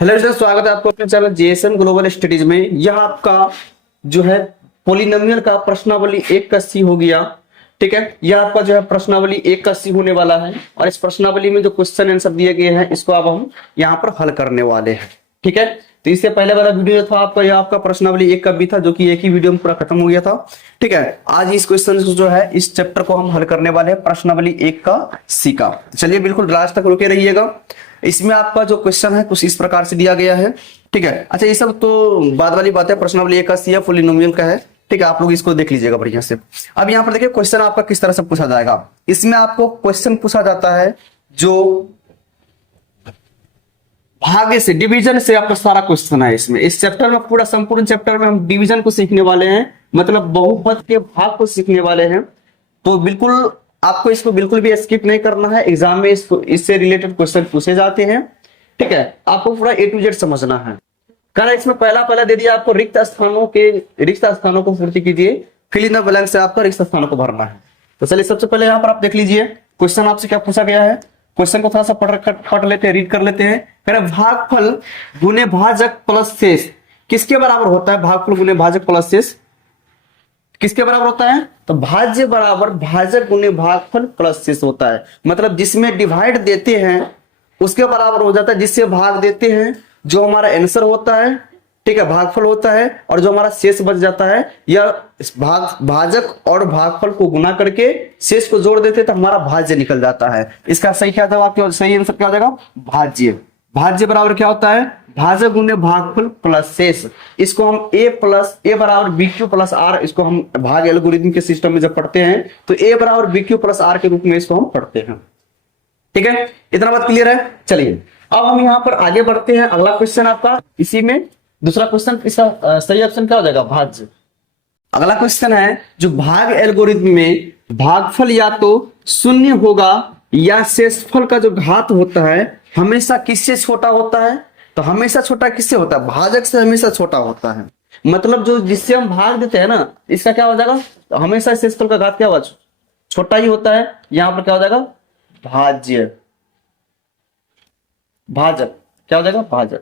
Hello sir, स्वागत है आपको अपने चैनल जेएसएम ग्लोबल स्टडीज में। यह आपका जो है पोलिनोमियल का प्रश्नावली 1 का सी हो गया। ठीक है, यह आपका जो है प्रश्नावली 1 का सी होने वाला है और इस प्रश्नावली में जो क्वेश्चन आंसर दिए गए हैं इसको अब हम यहाँ पर हल करने वाले हैं। ठीक है, तो इससे पहले वाला वीडियो था आपका, यह आपका प्रश्नावली 1 का भी था जो कि एक ही वीडियो में पूरा खत्म हो गया था। ठीक है, आज इस क्वेश्चन जो है इस चैप्टर को हम हल करने वाले हैं, प्रश्नावली 1 का सी का। चलिए बिल्कुल लास्ट तक रुके रहिएगा। इसमें आपका जो क्वेश्चन है कुछ इस प्रकार से दिया गया है। ठीक है, अच्छा ये सब तो बाद वाली बात है, प्रश्नावली 1 का सी है, पोलिनोमियल का है। ठीक है, आप लोग इसको देख लीजिएगा बढ़िया से। अब यहाँ पर देखिए क्वेश्चन आपका किस तरह से पूछा जाएगा। इसमें आपको क्वेश्चन पूछा जाता है जो भागे से, डिवीजन से आपका सारा क्वेश्चन है। इसमें इस चैप्टर में पूरा संपूर्ण चैप्टर में हम डिवीजन को सीखने वाले हैं, मतलब बहुपद के भाग को सीखने वाले हैं। तो बिल्कुल आपको इसको बिल्कुल भी स्किप नहीं करना है, एग्जाम में इससे रिलेटेड क्वेश्चन पूछे जाते हैं। ठीक है, आपको पूरा ए टू जेड समझना है। कारण इसमें पहला दे दिया आपको रिक्त स्थानों को पूर्ति कीजिए, फिल इन द ब्लैंक से आपका रिक्त स्थानों को भरना है। तो चलिए सबसे पहले यहाँ पर आप देख लीजिए क्वेश्चन आपसे क्या पूछा गया है। क्वेश्चन को थोड़ा सा पढ़ लेते हैं, रीड कर लेते हैं। कह रहे भागफल गुणे भाजक प्लस शेष किसके बराबर होता है। भागफल गुणे भाजक प्लस शेष किसके बराबर होता है, तो भाज्य बराबर भाजक गुणे भागफल प्लस शेष होता है। मतलब जिसमें डिवाइड देते हैं उसके बराबर हो जाता है जिससे भाग देते हैं, जो हमारा आंसर होता है। ठीक है, भागफल होता है, और जो हमारा शेष बच जाता है या भाजक और भागफल को गुना करके शेष को जोड़ देते तो हमारा भाज्य निकल जाता है। इसका सही क्या जवाब, सही आंसर क्या हो जाएगा, भाज्य। भाज्य बराबर क्या होता है, भाजक गुणे भागफल प्लस शेष। इसको हम ए बराबर बी क्यू प्लस आर, इसको हम भाग एल्गोरिथम के सिस्टम में जब पढ़ते हैं तो ए बराबर बी क्यू प्लस आर के रूप में इसको हम पढ़ते हैं। ठीक है, इतना बात क्लियर है। चलिए अब हम यहाँ पर आगे बढ़ते हैं। अगला क्वेश्चन आपका इसी में दूसरा क्वेश्चन, इसका सही ऑप्शन क्या हो जाएगा, भाज्य। अगला क्वेश्चन है जो भाग एल्गोरिथम में भागफल या तो शून्य होगा या शेषफल का जो घात होता है हमेशा किससे छोटा होता है। तो हमेशा छोटा किससे होता है, भाजक से हमेशा छोटा होता है। मतलब जो जिससे हम भाग देते हैं ना, इसका क्या हो जाएगा, तो हमेशा शेषफल का घात क्या होगा, छोटा ही होता है। यहां पर क्या हो जाएगा, भाज्य। भाजक क्या हो जाएगा, भाजक।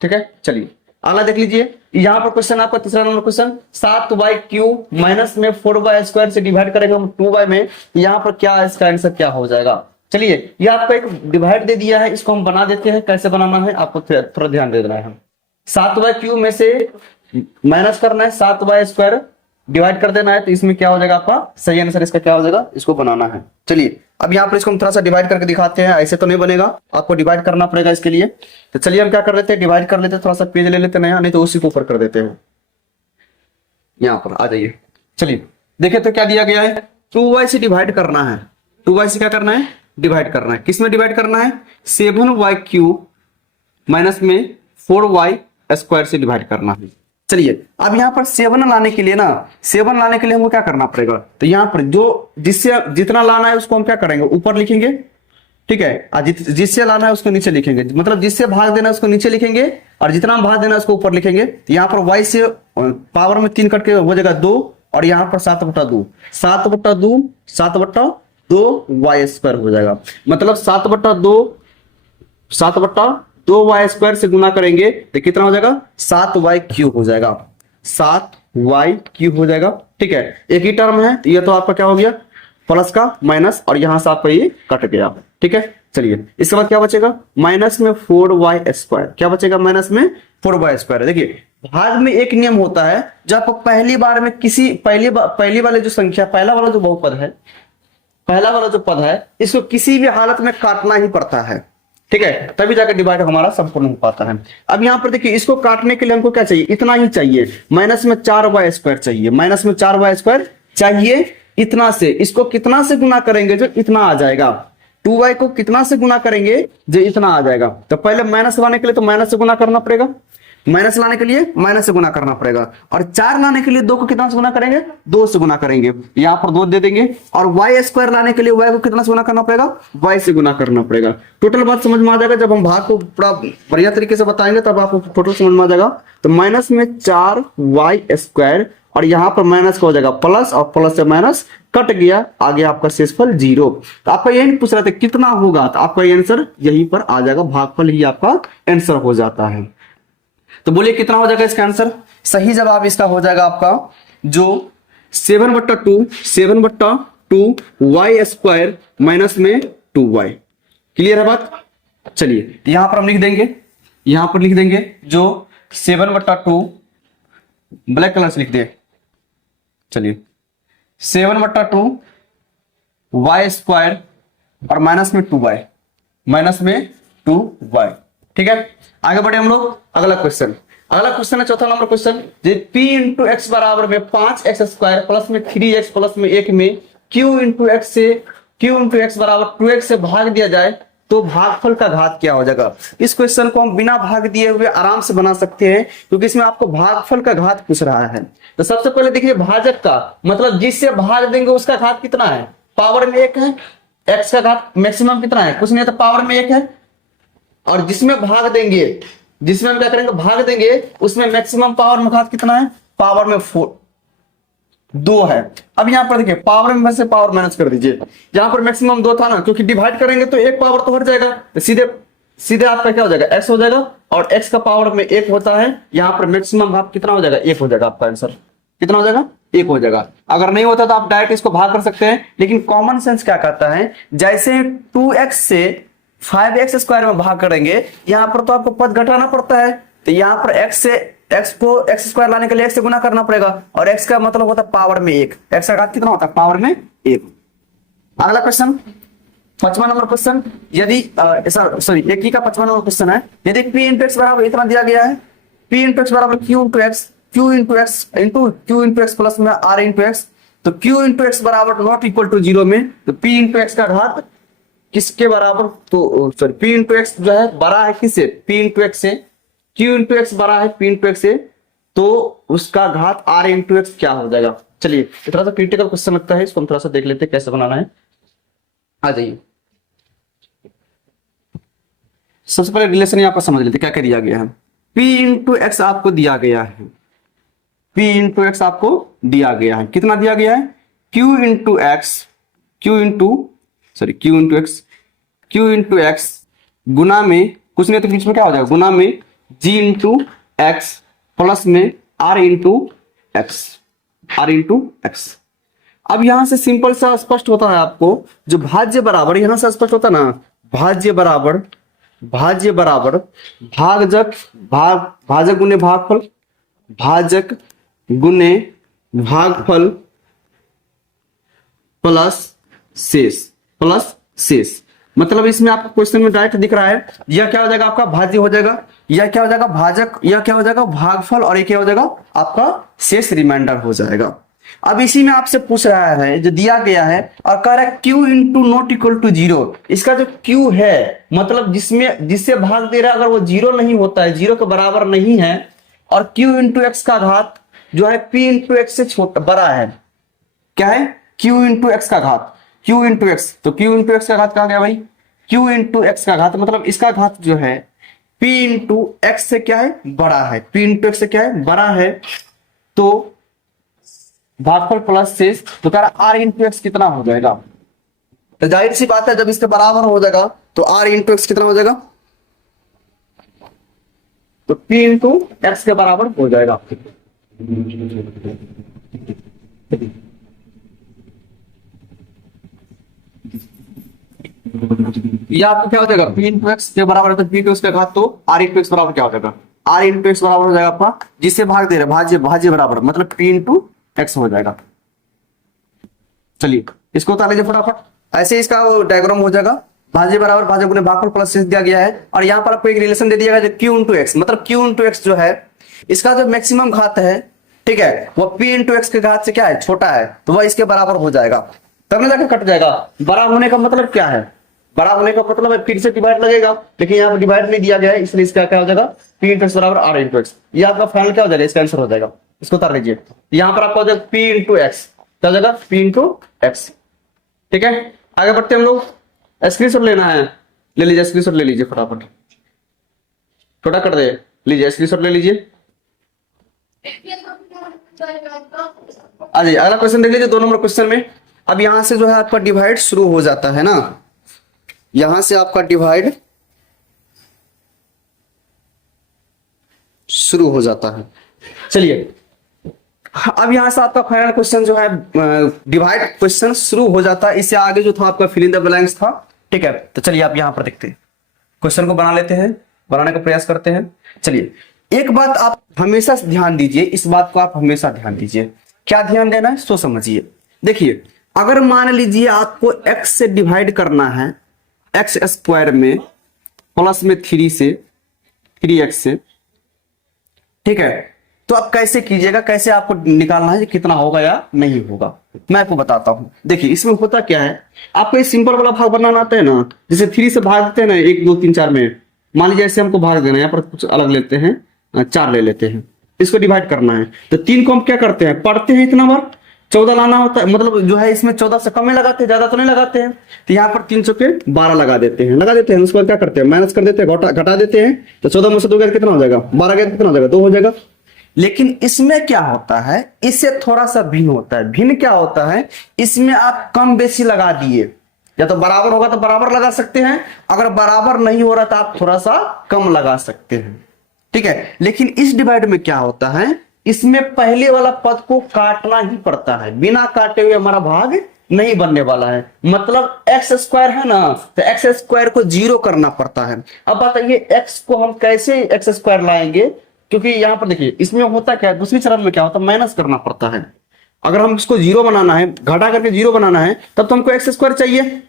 ठीक है, चलिए अगला देख लीजिए। यहां पर क्वेश्चन आपका तीसरा नंबर क्वेश्चन, 7y³ माइनस में 4y² से डिवाइड करेंगे हम 2y में, यहां पर क्या इसका आंसर क्या हो जाएगा। चलिए ये आपका एक डिवाइड दे दिया है, इसको हम बना देते हैं। कैसे बनाना है आपको थोड़ा ध्यान दे देना है। 7y³ में से माइनस करना है, 7y² डिवाइड कर देना है, तो इसमें क्या हो जाएगा आपका सही आंसर, इसका क्या हो जाएगा, इसको बनाना है। चलिए अब यहाँ पर इसको हम थोड़ा सा डिवाइड करके दिखाते हैं, ऐसे तो नहीं बनेगा, आपको डिवाइड करना पड़ेगा इसके लिए। तो चलिए हम क्या कर लेते हैं, डिवाइड कर लेते हैं, थोड़ा सा पेज ले लेते नया, नहीं तो उसी को ऊपर कर देते हैं। यहाँ पर आ जाइए। चलिए देखिए तो क्या दिया गया है, 2y से डिवाइड करना है। 2y से क्या करना है, डिवाइड करना है। किस में डिवाइड करना है, 7y³ माइनस में 4y² से डिवाइड करना है। चलिए अब यहाँ पर 7 लाने के लिए ना, 7 लाने के लिए हमको क्या करना पड़ेगा, तो यहाँ पर जो जिससे जितना लाना है उसको हम क्या करेंगे, ऊपर लिखेंगे। ठीक है, जिससे लाना है उसको नीचे लिखेंगे, मतलब जिससे भाग देना है उसको नीचे लिखेंगे और जितना भाग देना है उसको ऊपर लिखेंगे। तो यहाँ पर y से पावर में 3 कट के हो जाएगा 2, और यहाँ पर 7/2 y² हो जाएगा। मतलब 7/2 y² से गुना करेंगे तो कितना हो जाएगा, 7y³ हो जाएगा, 7y³ हो जाएगा। ठीक है, एक ही टर्म है, ये तो आपका क्या हो गया, प्लस का माइनस, और यहां से आपका ये कट गया। ठीक है, चलिए इसके बाद क्या बचेगा, माइनस में 4y²। क्या बचेगा, माइनस में 4y²। देखिए भाग में एक नियम होता है, जब आपको पहली बार में किसी पहली वाले जो संख्या, पहला वाला जो बहुपद है, पहला वाला जो पद है, इसको किसी भी हालत में काटना ही पड़ता है। ठीक है, तभी जाकर डिवाइड हमारा संपूर्ण हो पाता है। अब यहाँ पर देखिए इसको काटने के लिए हमको क्या चाहिए, इतना ही चाहिए, माइनस में 4y² चाहिए, माइनस में 4y² चाहिए। इतना से इसको कितना से गुना करेंगे, जो इतना आ जाएगा। 2y को कितना से गुना करेंगे, जो इतना आ जाएगा। तो पहले माइनस लाने के लिए तो माइनस से गुना करना पड़ेगा, माइनस लाने के लिए माइनस से गुना करना पड़ेगा, और 4 लाने के लिए 2 को कितना से गुना करेंगे, 2 से गुना करेंगे, यहाँ पर 2 दे देंगे। और y² लाने के लिए y को कितना से गुना करना पड़ेगा, y से गुना करना पड़ेगा। टोटल बात समझ में आ जाएगा, जब हम भाग को पूरा बढ़िया तरीके से बताएंगे तब आपको टोटल समझ में आ जाएगा। तो माइनस में 4y² और यहाँ पर माइनस का हो जाएगा प्लस, और प्लस से माइनस कट गया, आगे आपका शेषफल 0। तो आपका यही नहीं पूछ रहा था कितना होगा, तो आपका आंसर यहीं पर आ जाएगा, भागफल ही आपका आंसर हो जाता है। तो बोलिए कितना हो जाएगा इसका आंसर? सही जवाब इसका हो जाएगा आपका जो 7/2 वाई स्क्वायर माइनस में 2y। क्लियर है बात? चलिए यहां पर हम लिख देंगे, यहां पर लिख देंगे जो 7/2, ब्लैक कलर से लिख दे, चलिए 7/2 वाई स्क्वायर और माइनस में 2y, माइनस में 2y। ठीक है, आगे बढ़े हम लोग। अगला क्वेश्चन है चौथा number question. p into x बराबर में 5x स्क्वायर प्लस में 3x प्लस में 1 में q इंटू एक्स बराबर 2x से भाग दिया जाए तो भागफल का घात क्या हो जाएगा? इस क्वेश्चन को हम बिना भाग दिए हुए आराम से बना सकते हैं, क्योंकि इसमें आपको भागफल का घात पूछ रहा है। तो सबसे पहले देखिए भाजक का मतलब जिससे भाग देंगे उसका घात कितना है? पावर में 1 है। x का घात मैक्सिमम कितना है? कुछ नहीं है, तो पावर में 1 है। और जिसमें भाग देंगे, जिसमें हम क्या करेंगे भाग देंगे, उसमें मैक्सिमम पावर में घात कितना है? पावर में 2 है। अब यहां पर देखिए पावर में से पावर माइनस कर दीजिए, यहां पर मैक्सिमम 2 था ना, क्योंकि डिवाइड करेंगे तो एक पावर तो हट जाएगा, तो सीधे आपका क्या हो जाएगा? x हो जाएगा, और x का पावर में 1 होता है, यहां पर मैक्सिमम भाग कितना हो जाएगा? 1 हो जाएगा। आपका आंसर कितना हो जाएगा? 1 हो जाएगा। अगर नहीं होता तो आप डायरेक्ट इसको भाग कर सकते हैं, लेकिन कॉमन सेंस क्या कहता है, जैसे 2x से 5x स्क्वायर में भाग करेंगे, यहां पर तो आपको पद घटाना पड़ता है, तो यहां पर x को x स्क्वायर लाने के लिए x से गुना करना पड़ेगा, और x का मतलब होता है पावर में 1। x का घात कितना होता है? पावर में 1। अगला क्वेश्चन 5वां नंबर क्वेश्चन, यदि सॉरी 21 का 5वां नंबर क्वेश्चन है। यदि p इंटू एक्स बराबर इतना दिया गया है, p इंटू एक्स बराबर q इंटू एक्स प्लस में r इंटू एक्स, तो q इंटू एक्स बराबर नॉट इक्वल टू 0 में, तो p इंटू एक्स का घात किसके बराबर? तो सॉरी p इंटू एक्स जो है बड़ा है किससे? p इंटू एक्स से। q इंटू एक्स बड़ा है p इंटू एक्स से, तो उसका घात r इंटू एक्स क्या हो जाएगा? चलिए थोड़ा सा क्रिटिकल क्वेश्चन लगता है, इसको हम थोड़ा सा देख लेते हैं कैसे बनाना है। आ जाइए, सबसे पहले रिलेशन यहाँ पर समझ लेते क्या क्या दिया गया है। p इंटू एक्स आपको दिया गया है, p इंटू एक्स आपको दिया गया है, कितना दिया गया है? q इंटू एक्स गुना में कुछ नहीं तो बीच में क्या हो जाएगा? गुना में g इंटू एक्स प्लस में r इंटू एक्स। अब यहां से सिंपल सा स्पष्ट होता है आपको, जो भाज्य बराबर यहां से स्पष्ट होता है ना, भाज्य बराबर भाजक गुने भागफल, भाजक गुने भागफल प्लस शेष। मतलब इसमें आपको क्वेश्चन में डायरेक्ट दिख रहा है, यह क्या हो जाएगा? आपका भाज्य हो जाएगा, यह क्या हो जाएगा? भाजक, यह क्या हो जाएगा? भागफल, और ये क्या हो जाएगा? आपका शेष रिमाइंडर हो जाएगा। अब इसी में आपसे पूछ रहा है जो दिया गया है, और कह रहा है q into not equal to 0। इसका जो q है मतलब जिससे भाग दे रहा है, अगर वो 0 नहीं होता है, 0 के बराबर नहीं है, और q इंटू एक्स का घात जो है p इंटू एक्स से छोटा बड़ा है, क्या है? q इंटू एक्स का घात, q इंटू एक्स, तो q इंटू एक्स का घात कहा गया भाई? q इंटू एक्स का घात मतलब इसका घात जो है p इंटू एक्स से क्या है? बड़ा है। p इंटू एक्स से क्या है? बड़ा है, तो भागफल प्लस शेष, तो कह रहा r इंटू एक्स कितना हो जाएगा? तो जाहिर सी बात है जब इसके बराबर हो जाएगा तो r इंटू एक्स कितना हो जाएगा? तो p इंटू एक्स के बराबर हो जाएगा। यह आपको क्या हो जाएगा? p इंटू एक्स के बराबर है, तो p इंटू एक्स का घात, तो r इंटू एक्स बराबर क्या हो जाएगा? r इंटू एक्स बराबर हो जाएगा आपका जिससे भाग दे रहे भाज्य बराबर मतलब p इंटू एक्स हो जाएगा। चलिए इसको उतार लीजिए फटाफट, ऐसे इसका डायग्राम हो जाएगा। भाज्य बराबर भाजक गुने भागफल प्लस शेष दिया गया है, और यहाँ पर आपको एक रिलेशन दे दिया गया जो q इंटू एक्स, मतलब q इंटू एक्स जो है इसका जो मैक्सिमम घात है, ठीक है, वो p इंटू एक्स के घात से क्या है? छोटा है, तो वह इसके बराबर हो जाएगा, तब ना जाकर कट जाएगा। बड़ा होने का मतलब क्या है? बड़ा होने का मतलब है फिर से डिवाइड लगेगा, लेकिन यहाँ पर डिवाइड नहीं दिया गया है, इसलिए इसका क्या हो जाएगा? p इंटू एक्स बराबर r इंटू एक्स। ये आपका फाइनल क्या हो जाएगा? इसका आंसर हो जाएगा। इसको उतार लीजिए, यहाँ पर आपका हो जाएगा p इंटू एक्स, क्या हो जाएगा? p into x. ठीक है, आगे बढ़ते हम लोग। स्क्रीनशॉट लेना है, ले लीजिए स्क्रीनशॉट, ले लीजिए फटाफट, छोटा कर दे लीजिए, स्क्रीनशॉट ले लीजिए। आ जाइए अगला क्वेश्चन देख लीजिए 2 नंबर क्वेश्चन में। अब यहां से जो है आपका डिवाइड शुरू हो जाता है ना, यहां से आपका डिवाइड शुरू हो जाता है। चलिए अब यहां से आपका फाइनल क्वेश्चन जो है डिवाइड क्वेश्चन शुरू हो जाता है। इससे आगे जो था आपका फिल इन द ब्लैंक्स था। ठीक है, तो चलिए आप यहां पर देखते हैं, क्वेश्चन को बना लेते हैं, बनाने का प्रयास करते हैं। चलिए एक बात आप हमेशा ध्यान दीजिए, इस बात को आप हमेशा ध्यान दीजिए। क्या ध्यान देना है सो समझिए। देखिए अगर मान लीजिए आपको x से डिवाइड करना है, एक्स स्क्वायर में प्लस में 3 से 3x से, ठीक है, तो आप कैसे कीजिएगा, कैसे आपको निकालना है कितना होगा या नहीं होगा, मैं आपको बताता हूं। देखिए इसमें होता क्या है, आपको इस सिंपल वाला भाग बनाना आता है ना, जैसे 3 से भाग देते हैं ना 1 2 3 4 में, मान लीजिए ऐसे हमको भाग देना है, यहाँ पर कुछ अलग लेते हैं, 4 ले लेते हैं, इसको डिवाइड करना है। तो 3 को हम क्या करते हैं, पढ़ते हैं इतना बार, 14 लाना होता है, मतलब जो है इसमें 14 से कम में लगाते हैं, ज्यादा तो नहीं लगाते हैं। तो यहाँ पर 3 चौके 12 लगा देते हैं, उसके बाद क्या करते हैं, माइनस कर देते हैं, घटा देते हैं। तो 14 में से 2 गया कितना हो जाएगा, 12 गया कितना हो जाएगा, 2 हो जाएगा। लेकिन इसमें क्या होता है, इससे थोड़ा सा भिन्न होता है। भिन्न क्या होता है, इसमें आप कम बेसी लगा दिए, या तो बराबर होगा तो बराबर लगा सकते हैं, अगर बराबर नहीं हो रहा तो आप थोड़ा सा कम लगा सकते हैं। ठीक है, लेकिन इस डिवाइड में क्या होता है, इसमें पहले वाला पद को काटना ही पड़ता है, बिना काटे हुए हमारा भाग नहीं बनने वाला है। मतलब एक्स स्क्वायर है ना, तो एक्स स्क्वायर को 0 करना पड़ता है। अब बताइए एक्स को हम कैसे एक्स स्क्वायर लाएंगे, क्योंकि यहां पर देखिए इसमें होता क्या है, दूसरी चरण में क्या होता है, माइनस करना पड़ता है। अगर हम इसको 0 बनाना है, घटा करके 0 बनाना है, तब तो हमको एक्स स्क्वायर चाहिए।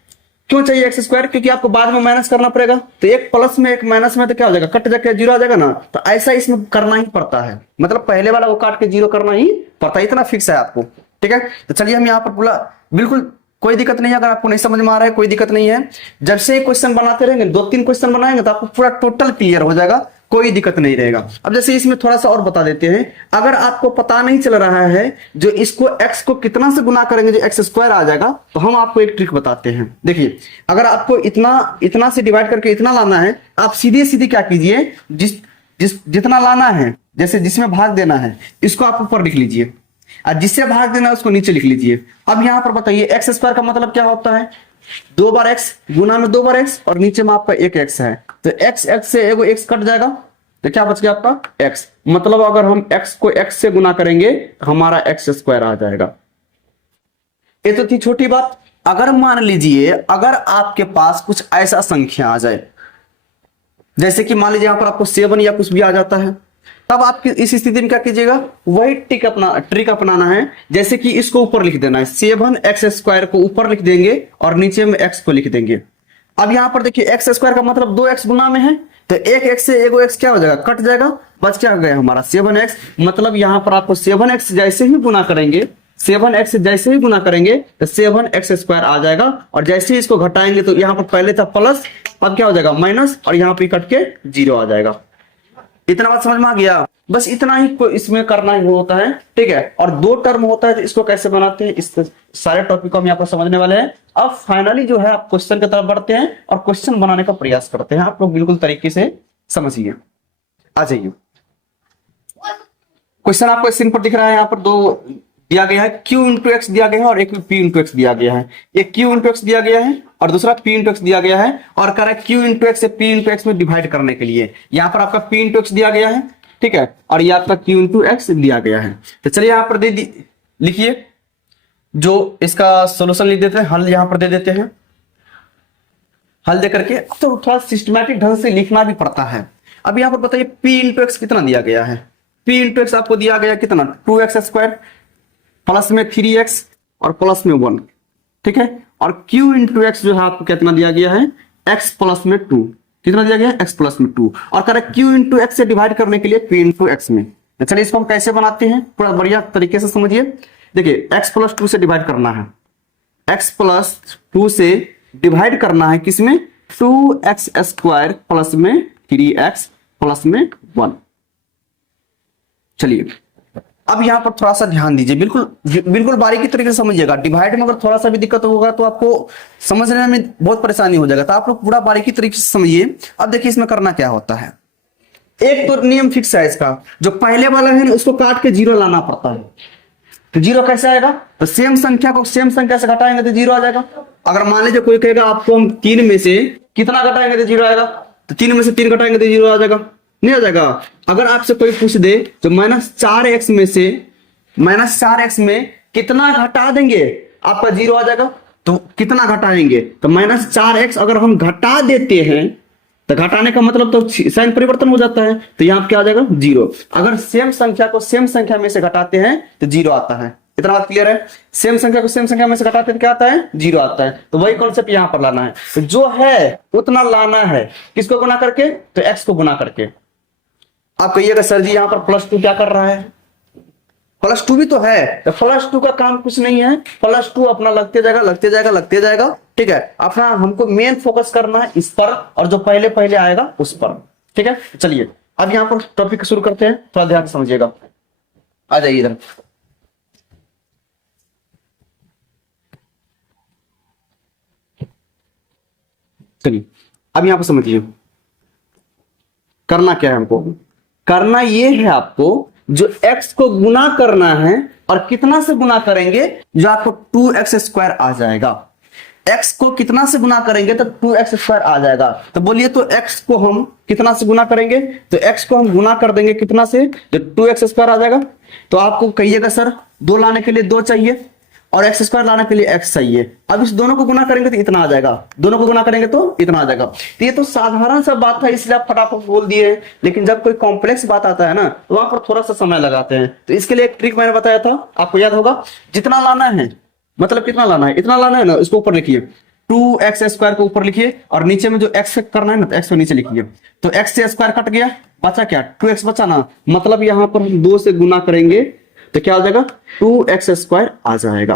क्यों चाहिए एक्स स्क्वायर, क्योंकि आपको बाद में माइनस करना पड़ेगा। तो एक प्लस में एक माइनस में तो क्या हो जाएगा, कट जाकर 0 आ जाएगा ना। तो ऐसा इसमें करना ही पड़ता है, मतलब पहले वाला वो काट के 0 करना ही पड़ता है, इतना फिक्स है आपको। ठीक है, तो चलिए हम यहाँ पर बोला, बिल्कुल कोई दिक्कत नहीं है, अगर आपको नहीं समझ में आ रहा है कोई दिक्कत नहीं है। जब से क्वेश्चन बनाते रहेंगे, 2-3 क्वेश्चन बनाएंगे तो आपको पूरा टोटल क्लियर हो जाएगा, कोई दिक्कत नहीं रहेगा। अब जैसे इसमें थोड़ा सा और बता देते हैं, अगर आपको पता नहीं चल रहा है जो इसको x को कितना से गुना करेंगे जो एक्स स्क्वायर आ जाएगा, तो हम आपको एक ट्रिक बताते हैं। देखिए अगर आपको इतना से डिवाइड करके इतना लाना है, आप सीधे सीधे क्या कीजिए, जितना लाना है, जैसे जिसमें भाग देना है इसको आप ऊपर लिख लीजिए, और जिससे भाग देना है उसको नीचे लिख लीजिए। अब यहां पर बताइए एक्स स्क्वायर का मतलब क्या होता है, 2 बार x गुना में 2 बार x, और नीचे में आपका एक x है, तो x से एगो x कट जाएगा, तो क्या बच गया आपका x। मतलब अगर हम x को x से गुना करेंगे हमारा एक्स स्क्वायर आ जाएगा। ये तो थी छोटी बात। अगर मान लीजिए अगर आपके पास कुछ ऐसा संख्या आ जाए, जैसे कि मान लीजिए यहां पर आपको 7 या कुछ भी आ जाता है, तब आपकी इस स्थिति में क्या कीजिएगा, वही ट्रिक अपनाना है। जैसे कि इसको ऊपर लिख देना है, 7x² को ऊपर लिख देंगे और नीचे में x को लिख देंगे। अब यहां पर देखिए एक्स स्क्वायर का मतलब 2x गुना में है, तो एक x से एगो x क्या हो जाएगा, कट जाएगा, बच क्या गया हमारा 7x। मतलब यहां पर आपको 7x जैसे ही गुना करेंगे, 7x जैसे ही गुना करेंगे तो 7x² आ जाएगा, और जैसे ही इसको घटाएंगे तो यहाँ पर पहले था प्लस, अब क्या हो जाएगा माइनस, और यहाँ पे कट के 0 आ जाएगा। इतना बात समझ में आ गया, बस इतना ही इसमें करना ही होता है। ठीक है, और 2 टर्म होता है, तो इसको कैसे बनाते हैं, इस सारे टॉपिक को हम यहाँ पर समझने वाले हैं। अब फाइनली जो है आप क्वेश्चन की तरफ बढ़ते हैं और क्वेश्चन बनाने का प्रयास करते हैं। आप लोग बिल्कुल तरीके से समझिए, आ जाइए। क्वेश्चन आपको स्क्रीन पर दिख रहा है, यहाँ पर 2 दिया गया है, q इंटू एक्स दिया गया है और एक p इंटू एक्स दिया गया है। एक q इंटू एक्स दिया गया है और दूसरा p इंटू एक्स दिया गया है, और कह रहा है q इंटू एक्स से p इंटू एक्स में डिवाइड करने के लिए। यहाँ पर आपका p इंटू एक्स दिया गया है, ठीक है, और ये आपका q इंटू एक्स दिया गया है। तो चलिए यहाँ पर लिखिए, जो इसका सोल्यूशन लिख देते हैं, हल यहाँ पर दे देते हैं। हल दे करके तो थोड़ा सिस्टमैटिक ढंग से लिखना भी पड़ता है। अब यहाँ पर बताइए p इंटू एक्स कितना दिया गया है, p इंटू एक्स आपको दिया गया कितना, 2x² प्लस में 3x और प्लस में 1, ठीक है, और q इंटू एक्स जो है आपको कितना दिया गया है, x प्लस में 2, कितना दिया गया है, x प्लस में 2, और कह रहा है q इंटू एक्स से डिवाइड करने के लिए p इंटू एक्स में। तो चलिए इसको हम कैसे बनाते हैं, पूरा बढ़िया तरीके से समझिए। देखिए x प्लस 2 से डिवाइड करना है, x प्लस 2 से डिवाइड करना है किसमें, 2x² प्लस में 3x प्लस में 1। चलिए अब यहां पर थोड़ा सा ध्यान दीजिए, बिल्कुल बारीकी तरीके से समझिएगा। डिवाइड में अगर थोड़ा सा भी दिक्कत होगा तो आपको समझने में बहुत परेशानी हो जाएगा, तो आप लोग पूरा बारीकी तरीके से समझिए। अब देखिए इसमें करना क्या होता है, एक तो नियम फिक्स है इसका, जो पहले वाला है ना उसको काट के जीरो लाना पड़ता है। तो जीरो कैसे आएगा? तो सेम संख्या को सेम संख्या से घटाएंगे तो जीरो आ जाएगा। अगर मान लीजिए कोई कहेगा आपको हम 3 में से कितना घटाएंगे तो जीरो आएगा, तो 3 में से 3 घटाएंगे तो जीरो आ जाएगा, नहीं आ जाएगा। अगर आपसे कोई पूछ दे तो -4x में से -4x में कितना घटा देंगे आपका जीरो आ जाएगा। तो कितना घटाएंगे, तो -4x अगर हम घटा देते हैं तो घटाने का मतलब तो साइन परिवर्तन हो जाता है, तो यहां पे क्या आ जाएगा जीरो। अगर सेम संख्या को सेम संख्या में से घटाते हैं तो जीरो आता है। इतना बात क्लियर है? सेम संख्या को सेम संख्या में से घटाते हैं तो क्या आता है? जीरो आता है। तो वही कॉन्सेप्ट यहां पर लाना है, तो जो है उतना लाना है, किसको गुना करके? तो एक्स को गुना करके। आप कहिएगा सर जी यहां पर +2 क्या कर रहा है? +2 भी तो है, तो +2 का काम कुछ नहीं है, +2 अपना लगते जाएगा लगते जाएगा लगते जाएगा, ठीक है। अपना हमको मेन फोकस करना है इस पर, और जो पहले पहले आएगा उस पर, ठीक है। चलिए अब यहां पर टॉपिक शुरू करते हैं, थोड़ा ध्यान से समझिएगा। आ जाइए इधर। चलिए अब यहां पर समझिए करना क्या है हमको। करना ये है आपको, जो x को गुना करना है, और कितना से गुना करेंगे? जो आपको 2x² आ जाएगा। x को कितना से गुना करेंगे तो 2x² आ जाएगा। तो बोलिए तो x को हम कितना से गुना करेंगे? तो x को हम गुना कर देंगे कितना से? तो 2x² आ जाएगा। तो आपको कहिएगा सर 2 लाने के लिए 2 चाहिए और x² लाने के लिए x चाहिए। अब इस दोनों को गुना करेंगे तो इतना आ जाएगा, दोनों को गुना करेंगे तो इतना आ जाएगा। तो ये तो साधारण सा बात था, इसलिए आप फटाफट बोल दिए। लेकिन जब कोई कॉम्प्लेक्स बात आता है ना, तो वहां पर थोड़ा सा समय लगाते हैं। तो इसके लिए एक ट्रिक मैंने बताया था, आपको याद होगा। जितना लाना है मतलब कितना लाना है, इतना लाना है ना, इसको ऊपर लिखिए, 2x² को ऊपर लिखिए, और नीचे में जो x करना है ना, तो x को नीचे लिखिए। तो x से स्क्वायर कट गया, बचा क्या? 2x बचा ना। मतलब यहां पर हम 2 से गुना करेंगे तो क्या हो जाएगा? 2x² आ जाएगा।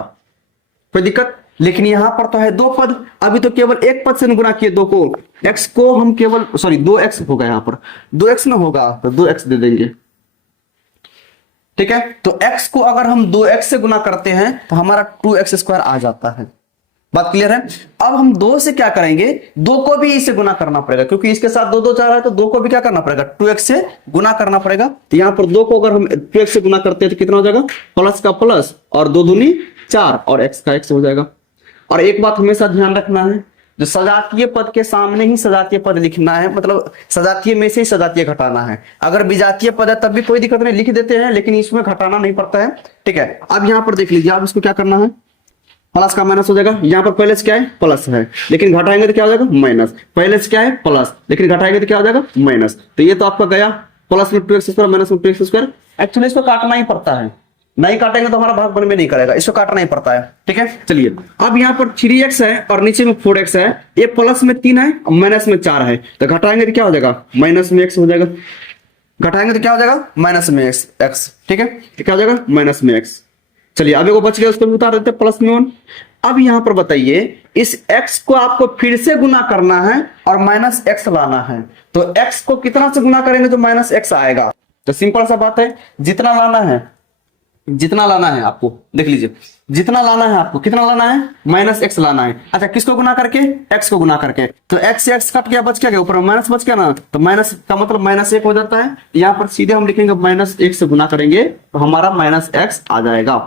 कोई दिक्कत? लेकिन यहां पर तो है 2 पद, अभी तो केवल एक पद से गुना किए 2 को। x को हम केवल 2x होगा, यहां पर 2x ना होगा तो 2x दे देंगे, ठीक है। तो x को अगर हम 2x से गुना करते हैं तो हमारा 2x² आ जाता है। बात क्लियर है? अब हम 2 से क्या करेंगे? 2 को भी इसे गुना करना पड़ेगा, क्योंकि इसके साथ 2 2 जा रहा है, तो 2 को भी क्या करना पड़ेगा? 2x से गुना करना पड़ेगा। तो यहां पर 2 को अगर हम 2x से गुना करते हैं तो कितना हो जाएगा? प्लस का प्लस और 2 दूनी 4 और x का x हो जाएगा। और एक बात हमेशा ध्यान रखना है, जो सजातीय पद के सामने ही सजातीय पद लिखना है, मतलब सजातीय में से ही सजातीय घटाना है। अगर विजातीय पद है तब भी कोई दिक्कत नहीं, लिख देते हैं, लेकिन इसमें घटाना नहीं पड़ता है, ठीक है। अब यहां पर देख लीजिए, अब इसको क्या करना है? प्लस का माइनस हो जाएगा। यहाँ पर पहले से क्या है? प्लस है, लेकिन घटाएंगे तो क्या हो जाएगा? माइनस। पहले से क्या है? प्लस, लेकिन घटाएंगे तो क्या हो जाएगा? माइनस। तो ये तो आपका गया प्लस में 2x² माइनस में 2x²। एक्चुअली इसको काटना ही पड़ता है, नहीं काटेंगे तो हमारा भाग बन में नहीं करेगा, इसको काटना ही पड़ता है, ठीक है। चलिए अब यहाँ पर 3x है और नीचे में 4x है, ये प्लस में 3 है और माइनस में 4 है, तो घटाएंगे तो क्या हो जाएगा? माइनस में x हो जाएगा। घटाएंगे तो क्या हो जाएगा? माइनस में x, ठीक है। क्या हो जाएगा? माइनस में x। चलिए अब वो बच गया, उसको भी उतार देते प्लस में 1। अब यहां पर बताइए, इस x को आपको फिर से गुना करना है और -x लाना है। तो x को कितना से गुना करेंगे तो -x आएगा? तो सिंपल सा बात है, जितना लाना है, जितना लाना है आपको, देख लीजिए, जितना लाना है आपको, कितना लाना है? -x लाना है। अच्छा, किसको गुना करके? x को गुना करके। तो x से x कट गया, बच क्या गया? ऊपर माइनस बच गया ना, तो माइनस का मतलब -1 हो जाता है। यहां पर सीधे हम लिखेंगे -1 से गुना करेंगे तो हमारा -x आ जाएगा।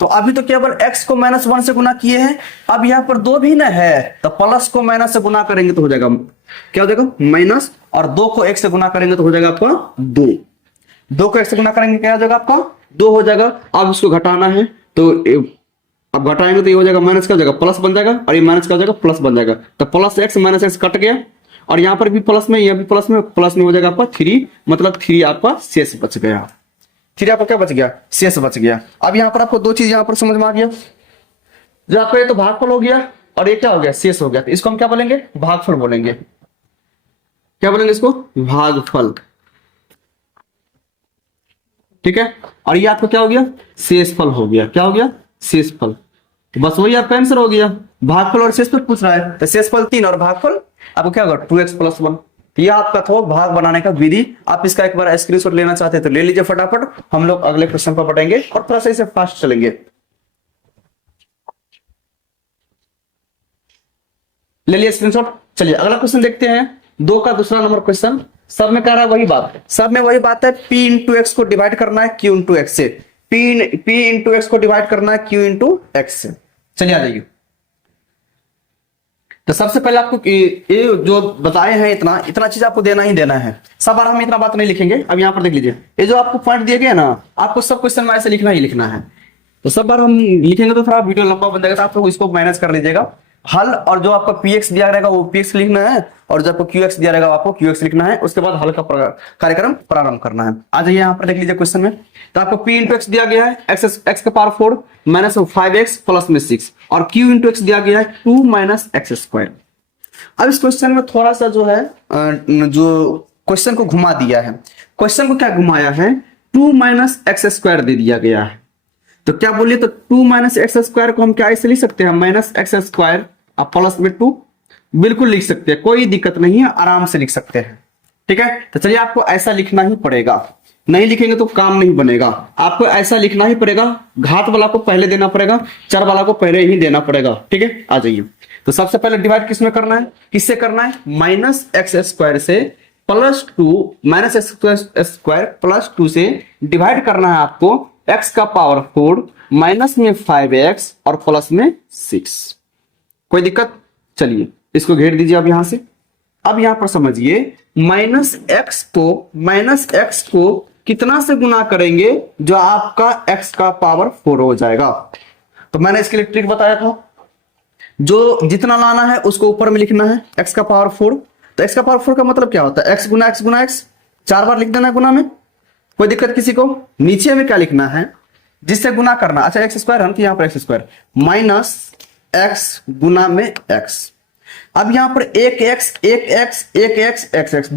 तो अभी तो केवल x को -1 से गुना किए हैं, अब यहां पर 2 भी ना है, तो प्लस को माइनस से गुना करेंगे तो हो जाएगा, क्या हो जाएगा? माइनस, और 2 को 1 से गुना करेंगे तो हो जाएगा आपका 2। 2 को 1 से गुना करेंगे क्या हो जाएगा आपका? 2 हो जाएगा। अब इसको घटाना है, तो अब घटाएंगे तो ये हो जाएगा माइनस, क्या हो जाएगा? प्लस बन जाएगा, और ये माइनस क्या हो जाएगा? प्लस बन जाएगा। तो प्लस x -x कट गया, और यहां पर भी प्लस में, यहां भी प्लस में हो जाएगा आपका 3, मतलब 3 आपका शेष बच गया। 3 आपका क्या बच गया? शेष बच गया। अब यहां पर आपको 2 चीज यहां पर समझ में आ गया, जो आपका ये तो भागफल हो गया और ये क्या हो गया? शेष हो गया। तो इसको हम क्या बोलेंगे? भागफल बोलेंगे। क्या बोलेंगे इसको? भागफल, ठीक है। और ये आपका क्या हो गया? शेषफल हो गया। क्या हो गया? शेषफल। तो बस वही आपका आंसर हो गया। भागफल और शेषफल पूछ रहा है, तो शेषफल 3 और भागफल आपको क्या होगा? 2x + 1। ये आपका था भाग बनाने का विधि। आप इसका एक बार स्क्रीनशॉट लेना चाहते हैं तो ले लीजिए फटाफट, हम लोग अगले क्वेश्चन पर बढ़ेंगे और थोड़ा सा इसे फास्ट चलेंगे। ले लिया स्क्रीनशॉट। चलिए अगला क्वेश्चन देखते हैं, 2 का दूसरा नंबर क्वेश्चन। सब में कह रहा है वही बात, सब में वही बात है, p इंटू एक्स को डिवाइड करना है q इंटू एक्स से, p इंटू एक्स को डिवाइड करना है q इंटू एक्स से। चलिए आ जाइए। तो सबसे पहले आपको ये जो बताए हैं इतना इतना चीज आपको देना ही देना है, सब बार हम इतना बात नहीं लिखेंगे। अब यहाँ पर देख लीजिए, ये जो आपको पॉइंट दिए गए ना, आपको सब क्वेश्चन में ऐसे लिखना ही लिखना है। तो सब बार हम लिखेंगे तो थोड़ा वीडियो लंबा बन जाएगा, तो आप लोग इसको मैनेज कर लीजिएगा। हल और जो आपका px दिया रहेगा वो px लिखना है, और जो आपको qx दिया रहेगा आपको qx लिखना है। उसके बाद हल का कार्यक्रम प्रारंभ करना है। आ जाइए यहाँ पर देख लीजिए क्वेश्चन में। तो आपको p इंटू एक्स दिया गया है x का पावर 4 माइनस 5x प्लस में 6, और q इंटू एक्स दिया गया है 2 माइनस एक्स स्क्वायर। अब इस क्वेश्चन में थोड़ा सा जो है जो क्वेश्चन को घुमा दिया है। क्वेश्चन को क्या घुमाया है, 2 माइनस एक्स स्क्वायर दे दिया गया है। तो क्या बोलिए, तो 2 माइनस एक्स स्क्वायर को हम क्या ऐसे लिख सकते हैं, माइनस एक्स स्क्वायर अब प्लस में 2, बिल्कुल लिख सकते हैं, कोई दिक्कत नहीं है, आराम से लिख सकते हैं। ठीक है, तो चलिए आपको ऐसा लिखना ही पड़ेगा, नहीं लिखेंगे तो काम नहीं बनेगा। आपको ऐसा लिखना ही पड़ेगा, घात वाला को पहले देना पड़ेगा, चर वाला को पहले ही देना पड़ेगा। ठीक है, आ जाइए। तो सबसे पहले डिवाइड किसमें करना है, किससे करना है, माइनस एक्स स्क्वायर से plus 2, minus x square plus 2 से डिवाइड करना है आपको x का पावर 4 माइनस में 5x और प्लस में 6। कोई दिक्कत, चलिए इसको घेर दीजिए अब यहां से। अब यहां पर समझिए, माइनस एक्स को कितना से गुना करेंगे, जो आपका x का पावर 4 हो जाएगा। तो मैंने इसके लिए ट्रिक बताया था, जो जितना लाना है उसको ऊपर में लिखना है, x का पावर 4। तो x का पावर 4 का मतलब क्या होता है, x गुना x गुना x, 4 बार लिख देना है गुना में। कोई दिक्कत किसी को, नीचे में क्या लिखना है, जिससे गुना करना, अच्छा एक्स स्क्वायर है, यहां पर एक्स स्क्वायर माइनस एक्स गुना में एक्स। अब यहां पर एक एक्स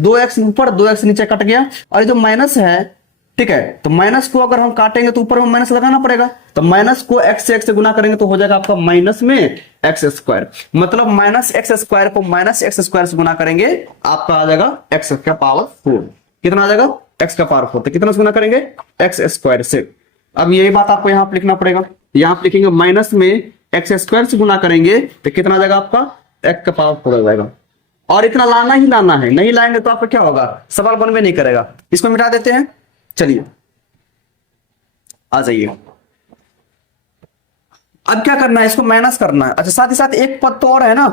2x ऊपर 2x नीचे कट गया, और ये जो माइनस है, ठीक है, तो माइनस को अगर हम काटेंगे तो ऊपर में माइनस लगाना पड़ेगा। तो माइनस को x से गुना करेंगे तो हो जाएगा आपका माइनस में एक्स स्क्वायर। मतलब माइनस एक्स स्क्वायर को माइनस एक्स स्क्वायर से गुना करेंगे, आपका आ जाएगा x का पावर 4। कितना आ जाएगा, x का पावर 4। तो कितना से गुना करेंगे, एक्स स्क्वायर से। अब यही बात आपको यहां पर लिखना पड़ेगा, यहां पर लिखेंगे माइनस में एक्स स्क्वायर से गुना करेंगे तो कितना आ जाएगा आपका, x का पावर 4 आ जाएगा। और इतना लाना ही लाना है, नहीं लाएंगे तो आपका क्या होगा, सवाल बन में नहीं करेगा। इसको मिटा देते हैं। चलिए आ जाइए। अब क्या करना है, इसको माइनस करना है। अच्छा, साथ ही साथ एक पद तो और है ना,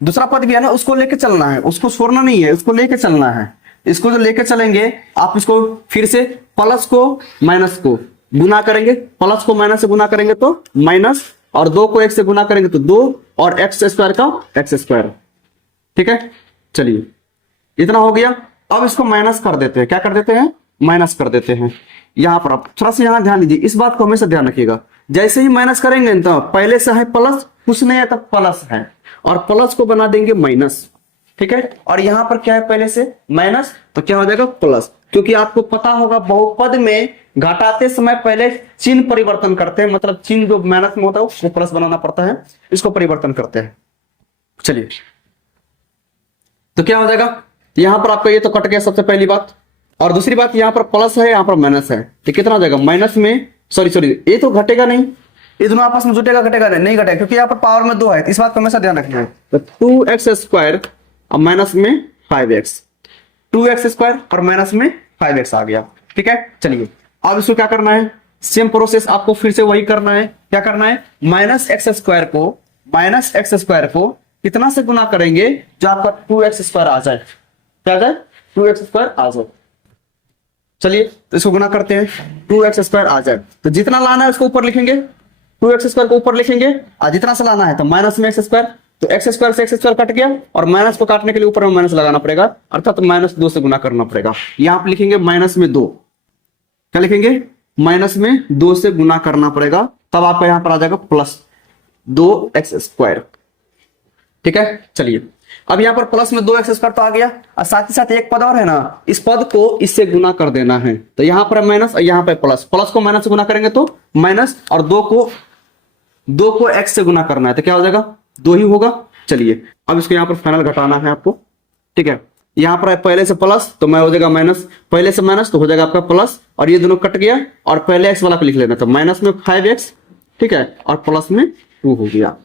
दूसरा पद भी है ना, उसको लेके चलना है, उसको छोड़ना नहीं है, उसको लेके चलना है। इसको जो लेके चलेंगे, आप इसको फिर से प्लस को माइनस को गुना करेंगे, प्लस को माइनस से गुना करेंगे तो माइनस, और 2 को 1 से गुना करेंगे तो 2, और एक्स स्क्वायर का एक्स स्क्वायर। ठीक है, चलिए इतना हो गया। अब इसको माइनस कर देते हैं, क्या कर देते हैं, माइनस कर देते हैं। यहां पर आप थोड़ा सा यहां ध्यान दीजिए, इस बात को हमेशा ध्यान रखिएगा। जैसे ही माइनस करेंगे तो पहले से है प्लस, कुछ नहीं है तब प्लस है, और प्लस को बना देंगे माइनस। ठीक है, और यहां पर क्या है, पहले से माइनस, तो क्या हो जाएगा प्लस। क्योंकि आपको पता होगा बहुपद में घटाते समय पहले चिन्ह परिवर्तन करते हैं, मतलब चिन्ह जो मेहनत में होता है उसको प्लस बनाना पड़ता है, इसको परिवर्तन करते हैं। चलिए, तो क्या हो जाएगा, यहां पर आपका ये तो कट गया सबसे पहली बात, और दूसरी बात यहां पर प्लस है, यहां पर माइनस है, तो कितना हो जाएगा, माइनस में सॉरी ये तो घटेगा नहीं, ये दोनों आपस में जुटेगा, घटेगा नहीं घटेगा, क्योंकि यहाँ पर पावर में 2 है, तो इस बात को हमेशा ध्यान रखना है। तो 2x स्क्वायर और माइनस में 5x, 2x स्क्वायर और माइनस में 5x आ गया। ठीक है, चलिए अब इसको क्या करना है, सेम प्रोसेस आपको फिर से वही करना है। क्या करना है, माइनस एक्स स्क्वायर को कितना से गुना करेंगे, जो आपका 2x स्क्वायर आ जाए, क्या आ जाए, 2x स्क्वायर आ जाए। चलिए तो इसको गुना करते हैं, 2x स्क्वायर आ जाए, तो जितना लाना है उसको ऊपर लिखेंगे, 2x स्क्वायर को ऊपर लिखेंगे, और जितना से लाना है तो माइनस में एक्स स्क्वायर, तो एक्स स्क्वायर से एक्स स्क्वायर कट गया, और माइनस को काटने के लिए ऊपर में माइनस लगाना पड़ेगा, अर्थात तो -2 से गुना करना पड़ेगा। यहां पर लिखेंगे माइनस में 2, क्या लिखेंगे, माइनस में 2 से गुना करना पड़ेगा, तब आपका यहां पर आ जाएगा प्लस 2x स्क्वायर। ठीक है, चलिए अब यहां पर प्लस में 2x स्क्वायर तो आ गया, और साथ ही साथ एक पद और है ना, इस पद को इससे गुना कर देना है। तो यहां पर माइनस और यहां पर प्लस, प्लस को माइनस से गुना करेंगे तो माइनस, और 2 को x से गुना करना है, तो क्या हो जाएगा, 2 ही होगा। चलिए अब इसको यहां पर फाइनल घटाना है आपको। ठीक है, यहां पर पहले से प्लस तो मैं हो जाएगा माइनस, पहले से माइनस तो हो जाएगा आपका प्लस, और ये दोनों कट गया, और पहले x वाला को लिख लेना, तो माइनस में 5x, ठीक है, और प्लस में 2 हो गया।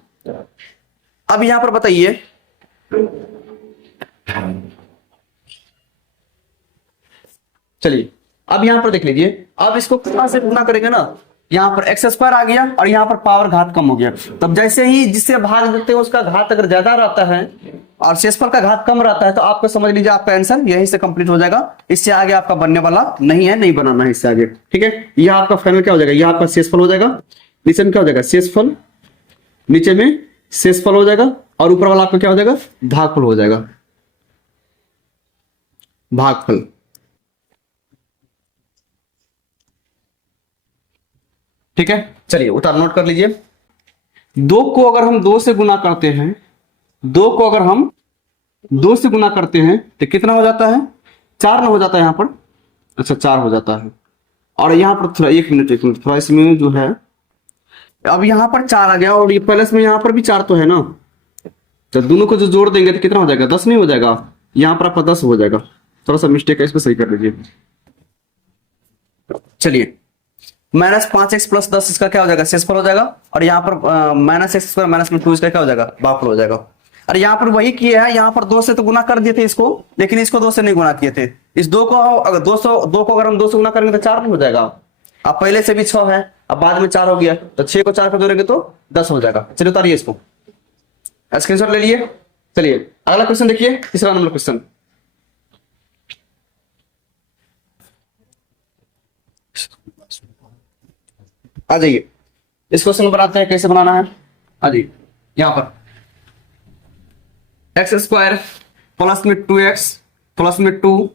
अब यहां पर बताइए, चलिए अब यहाँ पर देख लीजिए, अब इसको कहां से गुना करेंगे ना, यहाँ पर एक्स स्क्वायर आ गया और यहाँ पर पावर घात कम हो गया। तब जैसे ही जिससे भाग देते हैं उसका घात अगर ज्यादा रहता है और शेषफल का घात कम रहता है तो आपको समझ लीजिए आपका आंसर यहीं से कंप्लीट हो जाएगा। इससे आगे आपका बनने वाला नहीं है, नहीं बनाना है इससे आगे, ठीक है। यह आपका फाइनल क्या हो जाएगा, यह आपका शेषफल हो जाएगा, नीचे में क्या हो जाएगा शेषफल, नीचे में शेषफल हो जाएगा और ऊपर वाला आपका क्या हो जाएगा भागफल हो जाएगा, भागफल। ठीक है, चलिए उतार नोट कर लीजिए। दो को अगर हम दो से गुना करते हैं, दो को अगर हम दो से गुना करते हैं तो कितना हो जाता है, चार ना हो जाता है यहाँ पर, अच्छा चार हो जाता है। और यहाँ पर थोड़ा एक मिनट थोड़ा इसमें जो है, अब यहाँ पर चार आ गया और ये प्लस में यहाँ पर भी चार तो है ना, तो दोनों को जो जोड़ देंगे तो कितना हो जाएगा, 10 नहीं हो जाएगा, यहाँ पर आपका 10 हो जाएगा। थोड़ा सा मिस्टेक है, इसको सही कर लीजिए। चलिए -5x + 10 इसका क्या हो जाएगा शेषफल हो जाएगा और यहाँ पर -x² - 2 इसका क्या हो जाएगा भागफल हो जाएगा। और यहाँ पर वही किए हैं, यहाँ पर 2 से तो गुना कर दिए थे इसको, लेकिन इसको 2 से नहीं गुना किए थे। इस 2 को अगर 2 को अगर हम 2 से गुना करेंगे तो 4 नहीं हो जाएगा। अब पहले से भी 6 है, अब बाद में 4 हो गया, तो 6 को 4 को जोड़ेंगे तो 10 हो जाएगा। चलिए उतारिए इसको, स्क्रीनशॉट ले लिए। चलिए अगला क्वेश्चन देखिए, तीसरा नंबर क्वेश्चन। आ जाइए, इस क्वेश्चन को बनाते हैं, कैसे बनाना है। आ जाइए, यहां पर x² प्लस में 2x प्लस में 2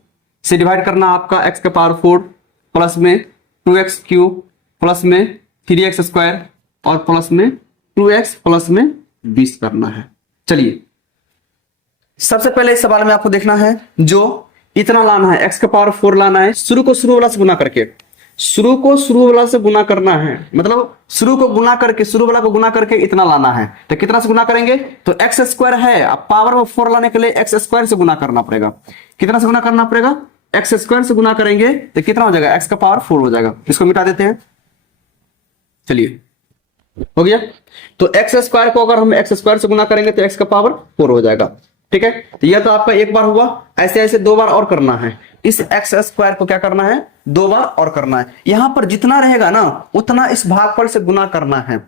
से डिवाइड करना आपका x का पावर 4 प्लस में 2x³ प्लस में 3x² और प्लस में 2x प्लस में 20 करना है। चलिए सबसे पहले इस सवाल में आपको देखना है, जो इतना लाना है x का पावर 4 लाना है, शुरू को शुरू वाला से गुना करके, शुरू को शुरू वाला से गुना करना है, मतलब शुरू को गुना करके, शुरू वाला को गुना करके इतना लाना है। तो कितना से गुना करेंगे, तो x² है, अब पावर में 4 लाने के लिए x² से गुना करना पड़ेगा। कितना से गुना करना पड़ेगा, x² से गुना करेंगे तो कितना हो जाएगा, x का पावर 4 हो जाएगा। इसको मिटा देते हैं, चलिए हो गया। तो x² को अगर हम x² से गुना करेंगे तो x का पावर 4 हो जाएगा, ठीक है। तो यह तो आपका एक बार हुआ, ऐसे ऐसे 2 बार और करना है। इस x² को क्या करना है, 2 बार और करना है। यहां पर जितना रहेगा ना उतना इस भागफल से गुना करना है,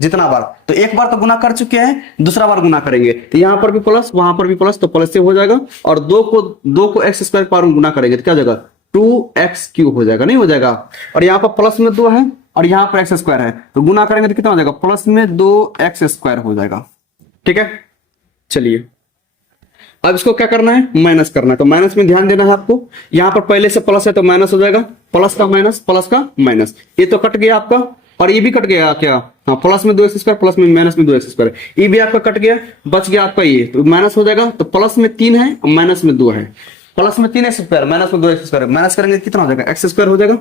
जितना बार। तो एक बार तो गुना कर चुके हैं, दूसरा बार गुना करेंगे तो यहां पर भी प्लस, वहां पर भी प्लस, तो प्लस से हो जाएगा। और 2 को x² पावर में गुना करेंगे तो क्या हो जाएगा, 2x³ हो जाएगा, नहीं हो जाएगा। और यहाँ पर प्लस में 2 है और यहाँ पर x² है, तो गुना करेंगे तो कितना हो जाएगा, प्लस में 2x² हो जाएगा, ठीक है। चलिए अब इसको क्या करना है, माइनस करना है। तो माइनस में ध्यान देना है आपको, यहां पर पहले से प्लस है तो माइनस हो जाएगा, प्लस का माइनस, प्लस का माइनस, ये तो कट गया आपका और ये भी कट गया क्या, हाँ प्लस में 2x² प्लस में माइनस में 2x², ये भी आपका कट गया, बच गया आपका ये, तो माइनस हो जाएगा। तो प्लस में 3 है और माइनस में 2 है, प्लस में 3x² माइनस में 2x², माइनस करेंगे कितना हो जाएगा, x² हो जाएगा,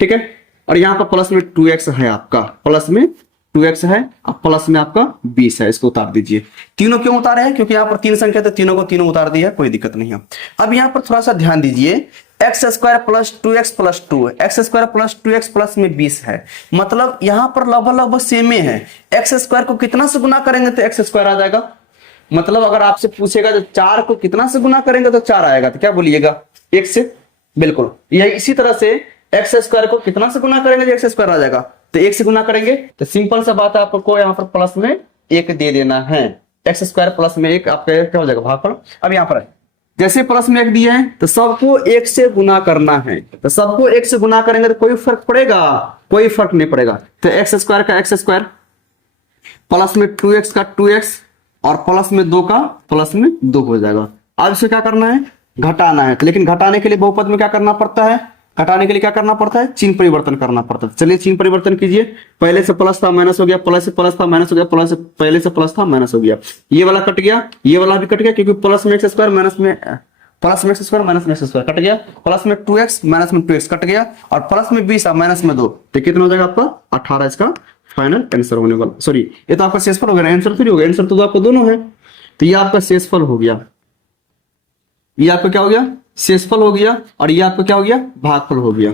ठीक है। और यहाँ पर प्लस में 2x है आपका, प्लस में 2x है और प्लस में आपका 20 है, इसको उतार दीजिए। तीनों क्यों उतारे हैं, क्योंकि यहाँ पर 3 संख्या तो तीनों को तीनों उतार दिया, कोई दिक्कत नहीं है। अब यहाँ पर थोड़ा सा ध्यान दीजिए, x² + 2x + 2, x² + 2x plus में 20 है, मतलब यहाँ पर लगभग सेम है। x² को कितना से गुना करेंगे तो x² आ जाएगा, मतलब अगर आपसे पूछेगा तो 4 को कितना से गुना करेंगे तो 4 आएगा, तो क्या बोलिएगा, 1 से, बिल्कुल। यह इसी तरह से x² को कितना से गुना करेंगे तो x² आ जाएगा, तो 1 से गुना करेंगे तो सिंपल सा बात है, आपको यहाँ पर प्लस में 1 दे देना है, x² प्लस में 1 आपका क्या हो जाएगा भागफल। अब यहाँ पर जैसे प्लस में 1 दिया है तो सबको 1 से गुना करना है, तो सबको 1 से गुना करेंगे तो कोई फर्क पड़ेगा, कोई फर्क नहीं पड़ेगा। तो x² का x² प्लस में 2x का 2x और प्लस में 2 का प्लस में 2 हो जाएगा। अब इसे क्या करना है, घटाना है। तो लेकिन घटाने के लिए बहुपद में क्या करना पड़ता है, घटाने के लिए क्या करना पड़ता है, चिन्ह परिवर्तन करना पड़ता है। चलिए चिन्ह परिवर्तन कीजिए, पहले से प्लस था माइनस हो गया, प्लस से प्लस था माइनस हो गया, प्लस से पहले से प्लस था माइनस हो गया, ये वाला कट गया, ये वाला भी कट गया, क्योंकि प्लस में x² माइनस में x² माइनस में x² कट गया, प्लस में 2x माइनस में 2x कट गया, और प्लस में 20 माइनस में 2, तो कितना हो जाएगा आपका 18 इसका फाइनल आंसर होने वाला। सॉरी ये तो आपका शेषफल हो गया, आंसर थोड़ी हो गया, आंसर तो आपको दोनों है। तो ये आपका शेषफल हो गया, ये आपका क्या हो गया, शेषफल हो गया, और ये आपका क्या हो गया, भागफल हो गया।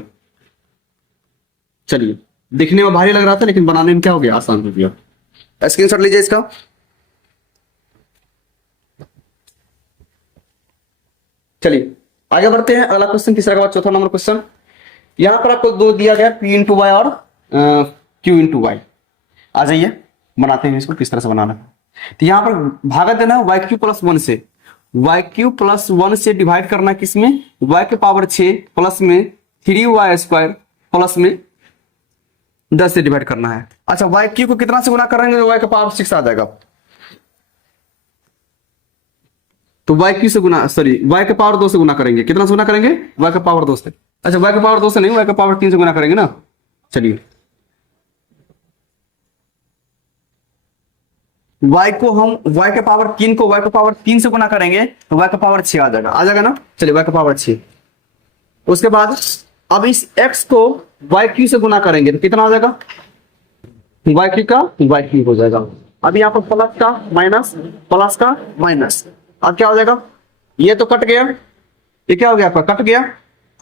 चलिए दिखने में भारी लग रहा था लेकिन बनाने में क्या हो गया, आसान हो गया। स्क्रीनशॉट लीजिए इसका। चलिए आगे बढ़ते हैं, अगला क्वेश्चन तीसरा के बाद चौथा नंबर क्वेश्चन। यहां पर आपको दो दिया गया, पी इंटू वाई और क्यू इंटू वाई। आ जाइए बनाते हैं इसको किस तरह से बनाना है। तो यहां पर भागा देना है वाई क्यू प्लस वन से, वाई क्यू प्लस वन से डिवाइड करना है किसमें, वाई के पावर 6 प्लस में 3y² प्लस में 10 से डिवाइड करना है। अच्छा, वाई क्यू को कितना से गुना करेंगे तो वाई का पावर 6 आ जाएगा। तो वाई क्यू से गुना, सॉरी वाई के पावर 2 से गुना करेंगे, कितना से गुना करेंगे, वाई का पावर 2 से। अच्छा, वाई के पावर 2 से नहीं, वाई का पावर 3 से गुना करेंगे ना। चलिए y को हम y के पावर 3 को y के पावर 3 से गुना करेंगे तो y का पावर 6 आ जाएगा ना। चलिए y का पावर 6। उसके बाद अब इस x को y क्यू से गुना करेंगे तो कितना हो जाएगा, y क्यू का y क्यू हो जाएगा। अब यहाँ पर प्लस का माइनस, प्लस का माइनस, अब क्या हो जाएगा, ये तो कट गया, ये क्या हो गया आपका, कट गया।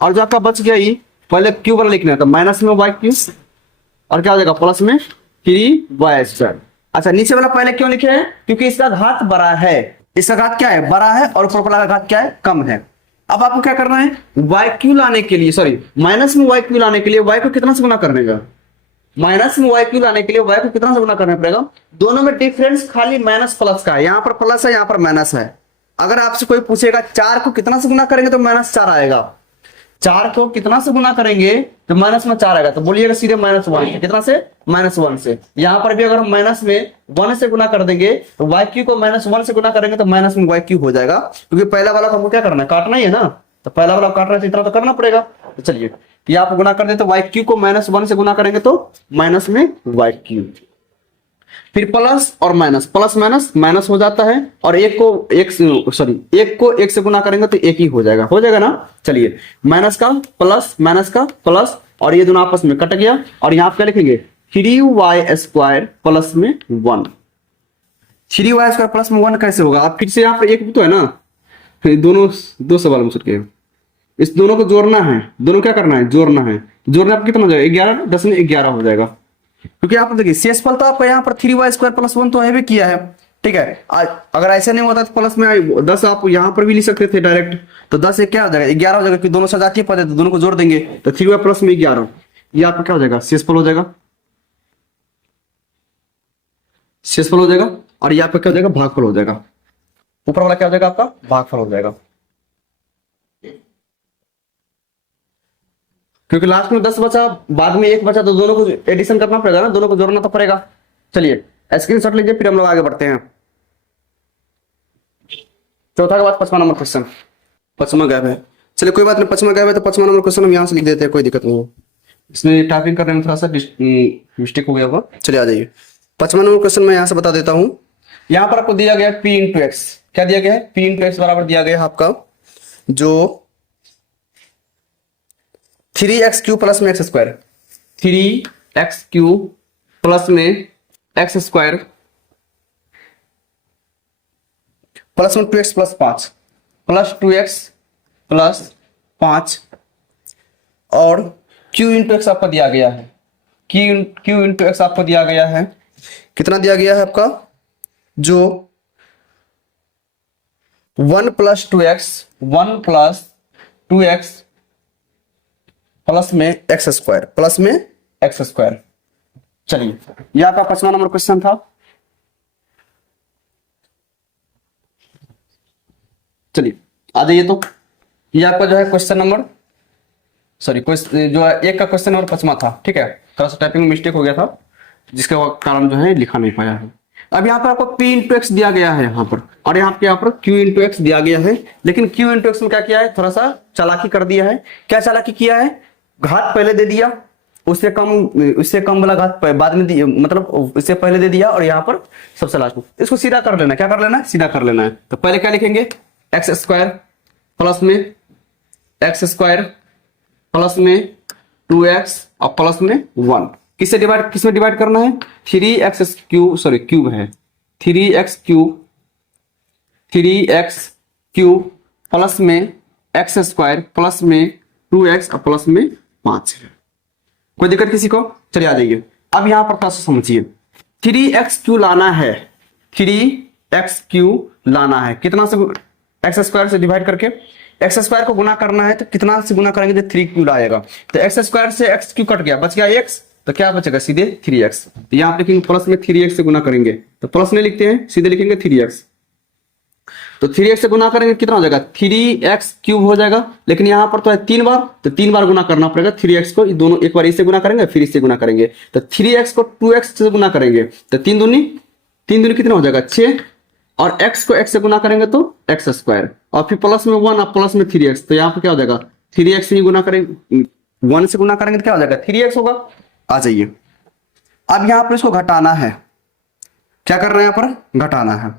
और जो आपका बच गया ये पहले क्यू वाला लिखना है, तो माइनस में y क्यू और क्या हो जाएगा प्लस में 3y²। अच्छा, नीचे वाला पहले क्यों लिखे हैं, क्योंकि इसका घात बड़ा है, इसका घात क्या है, बड़ा है, और ऊपर वाला का घात क्या है, कम है। अब आपको क्या करना है, वाई क्यू लाने के लिए, सॉरी माइनस में वाई क्यू लाने के लिए वाई को कितना से गुना करने का, माइनस में वाई क्यू लाने के लिए वाई को कितना से गुना करना पड़ेगा। दोनों में डिफरेंस खाली माइनस प्लस का है, यहाँ पर प्लस है, यहाँ पर माइनस है। अगर आपसे कोई पूछेगा 4 को कितना से गुना करेंगे तो -4 आएगा, 4 को कितना से गुना करेंगे तो माइनस में 4 आएगा, तो बोलिएगा सीधे -1 कितना से, -1 से। यहां पर भी अगर हम माइनस में 1 से गुना कर देंगे तो वाई क्यू को -1 से गुना करेंगे तो माइनस में वाई क्यू हो जाएगा, क्योंकि पहला वाला को हमको क्या करना है, काटना ही है ना, तो पहला वाला काटना है तो इतना तो करना पड़ेगा। तो चलिए ये आप गुना कर देते, वाई क्यू को -1 से गुना करेंगे तो माइनस में वाई क्यू, फिर प्लस और माइनस, प्लस माइनस माइनस हो जाता है, और एक को एक से गुना करेंगे तो एक ही हो जाएगा ना। चलिए माइनस का प्लस, माइनस का प्लस, और ये दोनों आपस में कट गया, और यहां क्या लिखेंगे 3y² प्लस में 1। 3y² प्लस में 1 कैसे होगा, आप फिर से यहाँ पर एक भी तो है ना, फिर दोनों दो सवाल में छूट गए, इस दोनों को जोड़ना है, दोनों क्या करना है, जोड़ना है, जोड़ना आप कितना हो जाएगा 11, 10 में 11 हो जाएगा, क्योंकि आप देखिए शेषफल तो आपका यहाँ पर 3y² प्लस 1 तो है भी किया है, ठीक है। अगर ऐसे नहीं होता तो प्लस में 10 आप यहाँ पर भी लिख सकते थे डायरेक्ट, तो 10 से क्या हो जाएगा 11 हो जाएगा, क्योंकि दोनों सजातीय पद है तो दोनों को जोड़ देंगे तो 3y प्लस में 11, ये आपका क्या हो जाएगा, शेषफल हो जाएगा, शेषफल हो जाएगा। और ये आपका क्या हो जाएगा, भागफल हो जाएगा, ऊपर वाला क्या हो जाएगा आपका, भागफल हो जाएगा, क्योंकि लास्ट में 10 बचा, बाद में 1 बचा, तो दोनों को एडिशन करना पड़ेगा ना, दोनों को जोड़ना तो पड़ेगा। चलिए स्क्रीनशॉट लीजिए, फिर हम लोग आगे बढ़ते हैं। चौथा के बाद 5वां नंबर क्वेश्चन, 5वां गैप है, चलिए कोई बात नहीं, 5वां गैप है तो 5वां नंबर क्वेश्चन हम यहाँ से लिख देते हैं, कोई दिक्कत नहीं है, इसमें टाइपिंग करने में थोड़ा सा मिस्टेक हो गया होगा। चलिए आ जाइए, 5वां नंबर क्वेश्चन मैं यहाँ से बता देता हूँ। यहाँ पर आपको दिया गया है P इंटू एक्स, क्या दिया गया है, P इंटू एक्स बराबर दिया गया है आपका जो 3x³ प्लस में x², 3x³ प्लस में x² प्लस में 2x plus 5 plus 2x plus 5, और q इंटू एक्स आपका दिया गया है, q इंटू एक्स आपको दिया गया है, कितना दिया गया है आपका, जो 1 प्लस 2x प्लस में x² प्लस में x²। चलिए यह आपका 5वां नंबर क्वेश्चन था। चलिए आ जाइए, तो ये आपका जो है क्वेश्चन नंबर, सॉरी जो है एक का क्वेश्चन नंबर 5वां था, ठीक है, थोड़ा सा टाइपिंग मिस्टेक हो गया था जिसके कारण जो है लिखा नहीं पाया है। अब यहाँ पर आपको P इंटू एक्स दिया गया है यहाँ पर, और यहाँ पर Q इंटू एक्स दिया गया है, लेकिन Q इंटू एक्स में क्या किया है, थोड़ा सा चालाकी कर दिया है। क्या चालाकी किया है, घात पहले दे दिया, उससे कम वाला घात बाद में दिया, मतलब उससे पहले दे दिया, और यहाँ पर सबसे लास्ट में। इसको सीधा कर लेना, क्या कर लेना है, सीधा कर लेना है। तो पहले क्या लिखेंगे, x² प्लस में x² प्लस में 2x और प्लस में 1, किसमें डिवाइड करना है, 3x³ सॉरी क्यूब है, 3x³ प्लस में x² प्लस में 2x और प्लस में 5। कोई दिक्कत किसी को, चलिए आ जाइए। अब यहां पर थोड़ा सा समझिए, 3x³ लाना है, 3x³ लाना है, कितना से, x² से डिवाइड करके, एक्स स्क्वायर को गुना करना है तो कितना से गुना करेंगे तो 3 क्यूब आएगा। तो एक्स स्क्वायर से एक्स क्यूब कट गया, बच गया एक्स, तो क्या बचेगा सीधे 3x। तो यहाँ पे लिखेंगे प्लस में 3x से गुना करेंगे, तो प्लस में लिखते हैं, सीधे लिखेंगे 3x। तो 3x से गुना करेंगे कितना हो जाएगा 3x क्यूब हो जाएगा, लेकिन यहाँ पर तो है 3 बार, तो 3 बार गुना करना पड़ेगा 3x को। ये दोनों एक बार इससे गुना करेंगे फिर इससे गुना करेंगे, तो 3x को 2x से गुना करेंगे तो 3 दूनी कितना हो जाएगा 6, और x को x से गुना करेंगे तो x स्क्वायर, और फिर प्लस में 1 और प्लस में 3x, तो यहाँ पर क्या हो जाएगा 3x से ही गुना करेंगे, 1 से गुना करेंगे तो क्या हो जाएगा 3x होगा। आ जाइए, अब यहाँ पर इसको घटाना है, क्या करना है यहाँ पर घटाना है।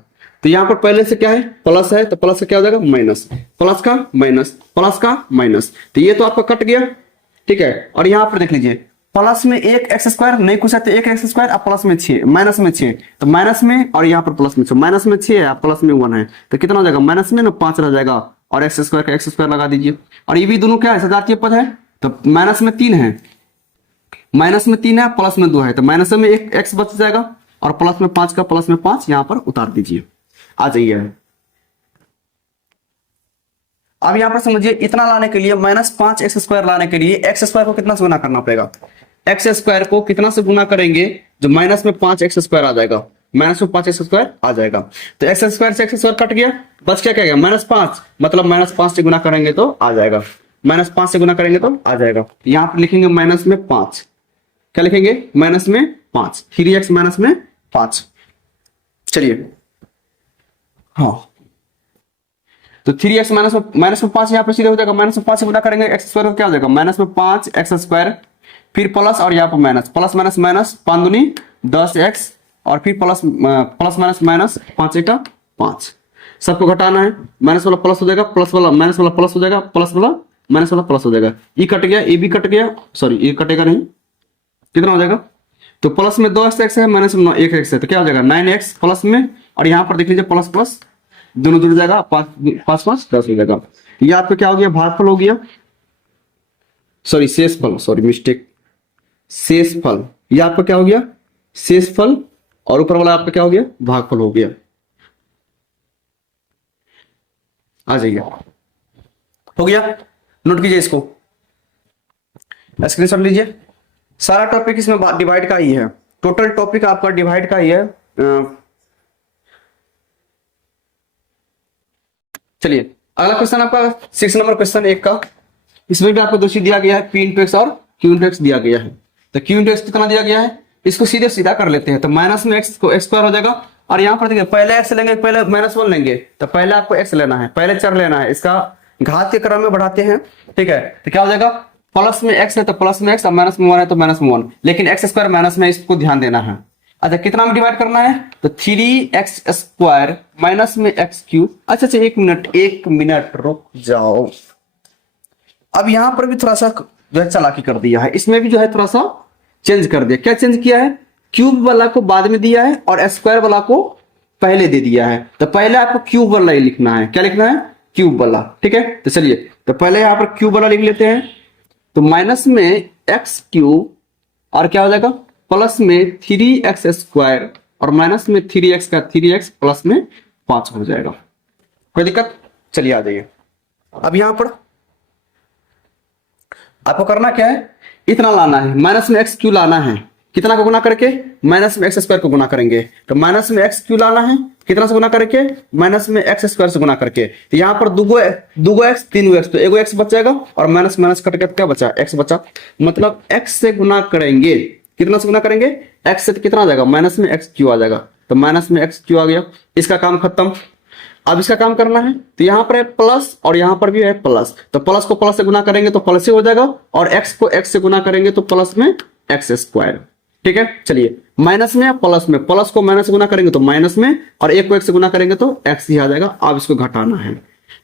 तो यहाँ पर पहले से क्या है प्लस है, तो प्लस का क्या हो जाएगा माइनस, प्लस का माइनस, प्लस का माइनस, तो ये तो आपका कट गया, ठीक है। और यहाँ पर देख लीजिए प्लस में 1x स्क्वायर नहीं कुछ है तो 1x स्क्वायर, अब प्लस में 6, माइनस में 6, तो माइनस में, और यहाँ पर प्लस में 6, माइनस में 6 है प्लस में 1 है, तो कितना हो जाएगा माइनस में ना 5 रह जाएगा, और एक्स स्क्वायर का एक्स स्क्वायर लगा दीजिए। और ये भी दोनों क्या है सजातीय पद है, तो माइनस में 3 है, माइनस में 3 है, प्लस में 2 है, तो माइनस में एक एक्स बच जाएगा, और प्लस में 5 का प्लस में 5 यहां पर उतार दीजिए। आ जाइए, अब यहां पर समझिए इतना लाने के लिए -5x स्क्वायर लाने के लिए एक्स स्क्वायर को कितना से गुना करना पड़ेगा, एक्स स्क्वायर को कितना से गुना करेंगे जो माइनस में 5x स्क्वायर आ जाएगा, माइनस में 5x स्क्वायर आ जाएगा। तो एक्स स्क्वायर से एक्स स्क्वायर कट गया, बस क्या कहेगा -5, मतलब -5 से गुना करेंगे तो आ जाएगा, -5 से गुना करेंगे तो आ जाएगा। यहां पर लिखेंगे माइनस में 5, क्या लिखेंगे माइनस में 5, 3x माइनस में 5। चलिए हाँ, तो 3x माइनस में 5 यहाँ पे सीधे हो जाएगा, माइनस में 5 से गुना करेंगे एक्स स्क्वायर को क्या हो जाएगा माइनस में 5x स्क्वायर, फिर प्लस और यहाँ पर माइनस, प्लस माइनस माइनस 5 दूनी 10x, और फिर प्लस माइनस माइनस 5 एका 5, सबको घटाना है, माइनस वाला प्लस हो जाएगा, प्लस वाला माइनस वाला प्लस हो जाएगा, प्लस वाला माइनस वाला प्लस हो जाएगा, ये कट गया, ये भी कट गया, सॉरी ये कटेगा नहीं, कितना हो जाएगा, तो प्लस में 2x है, माइनस में 1x है, तो क्या हो जाएगा 9x प्लस में, और यहाँ पर देख लीजिए प्लस प्लस दोनों जुड़ जाएगा, 5 5 10 हो जाएगा। ये आपका क्या हो गया भागफल हो गया, सॉरी शेषफल, सॉरी मिस्टेक, शेषफल, ये आपका क्या हो गया शेषफल, और ऊपर वाला आपका क्या हो गया भागफल हो गया। आ जाइए, हो गया, नोट कीजिए इसको, स्क्रीनशॉट लीजिए। सारा टॉपिक इसमें डिवाइड का ही है, टोटल टॉपिक आपका डिवाइड का ही है। चलिए अगला क्वेश्चन आपका 6 नंबर क्वेश्चन 1 का, इसमें भी आपको दो चीज दिया गया है, P इंटू एक्स और Q इंटू एक्स दिया गया है। तो Q इंटू एक्स कितना दिया गया है, इसको सीधे सीधा कर लेते हैं, तो माइनस में x को x स्क्वायर हो जाएगा, और यहाँ पर देखिए पहले x लेंगे, पहले -1 लेंगे, तो पहले आपको x लेना है, पहले चर लेना है, इसका घात के क्रम में बढ़ाते हैं, ठीक है। तो क्या हो जाएगा प्लस में x है तो प्लस में x, और माइनस में 1 है तो माइनस में 1, लेकिन x स्क्वायर माइनस में, इसको ध्यान देना है। अच्छा कितना में डिवाइड करना है, तो 3x स्क्वायर माइनस में x क्यूब। अच्छा एक मिनट रुक जाओ, अब यहां पर भी थोड़ा सा जो है चालाकी कर दिया है, इसमें भी जो है थोड़ा सा चेंज कर दिया। क्या चेंज किया है, क्यूब वाला को बाद में दिया है और स्क्वायर वाला को पहले दे दिया है, तो पहले आपको क्यूब वाला ही लिखना है, क्या लिखना है क्यूब वाला, ठीक है। तो चलिए तो पहले यहां पर क्यूब वाला लिख लेते हैं, तो माइनस में x क्यूब, और क्या हो जाएगा प्लस में 3x स्क्वायर, और माइनस में 3x का 3x, प्लस में 5 हो जाएगा। कोई दिक्कत, चलिए आ जाइए। अब यहां पर आपको करना क्या है, इतना लाना है, माइनस में x क्यू लाना है, कितना को गुना करके माइनस में x स्क्वायर को गुना करेंगे, तो माइनस में x क्यू लाना है, कितना से गुना करके माइनस में x स्क्वायर से गुना करके, तो यहाँ पर दूगो x 3x, तो एगो x बच जाएगा, और माइनस माइनस कट के क्या बचा x बचा, मतलब x से गुना करेंगे, कितना से गुना करेंगे x से, तो कितना आ जाएगा माइनस में x क्यू आ जाएगा, तो माइनस में x क्यू आ गया, इसका काम खत्म। अब इसका काम करना है, तो यहां पर है प्लस और यहां पर भी है प्लस, तो प्लस को प्लस से गुना करेंगे तो प्लस ही हो जाएगा, और x को x से गुना करेंगे तो प्लस में x स्क्वायर, ठीक है। चलिए माइनस में प्लस में, प्लस को माइनस से गुना करेंगे तो माइनस में, और एक को x से गुना करेंगे तो x ही आ जाएगा। अब इसको घटाना है,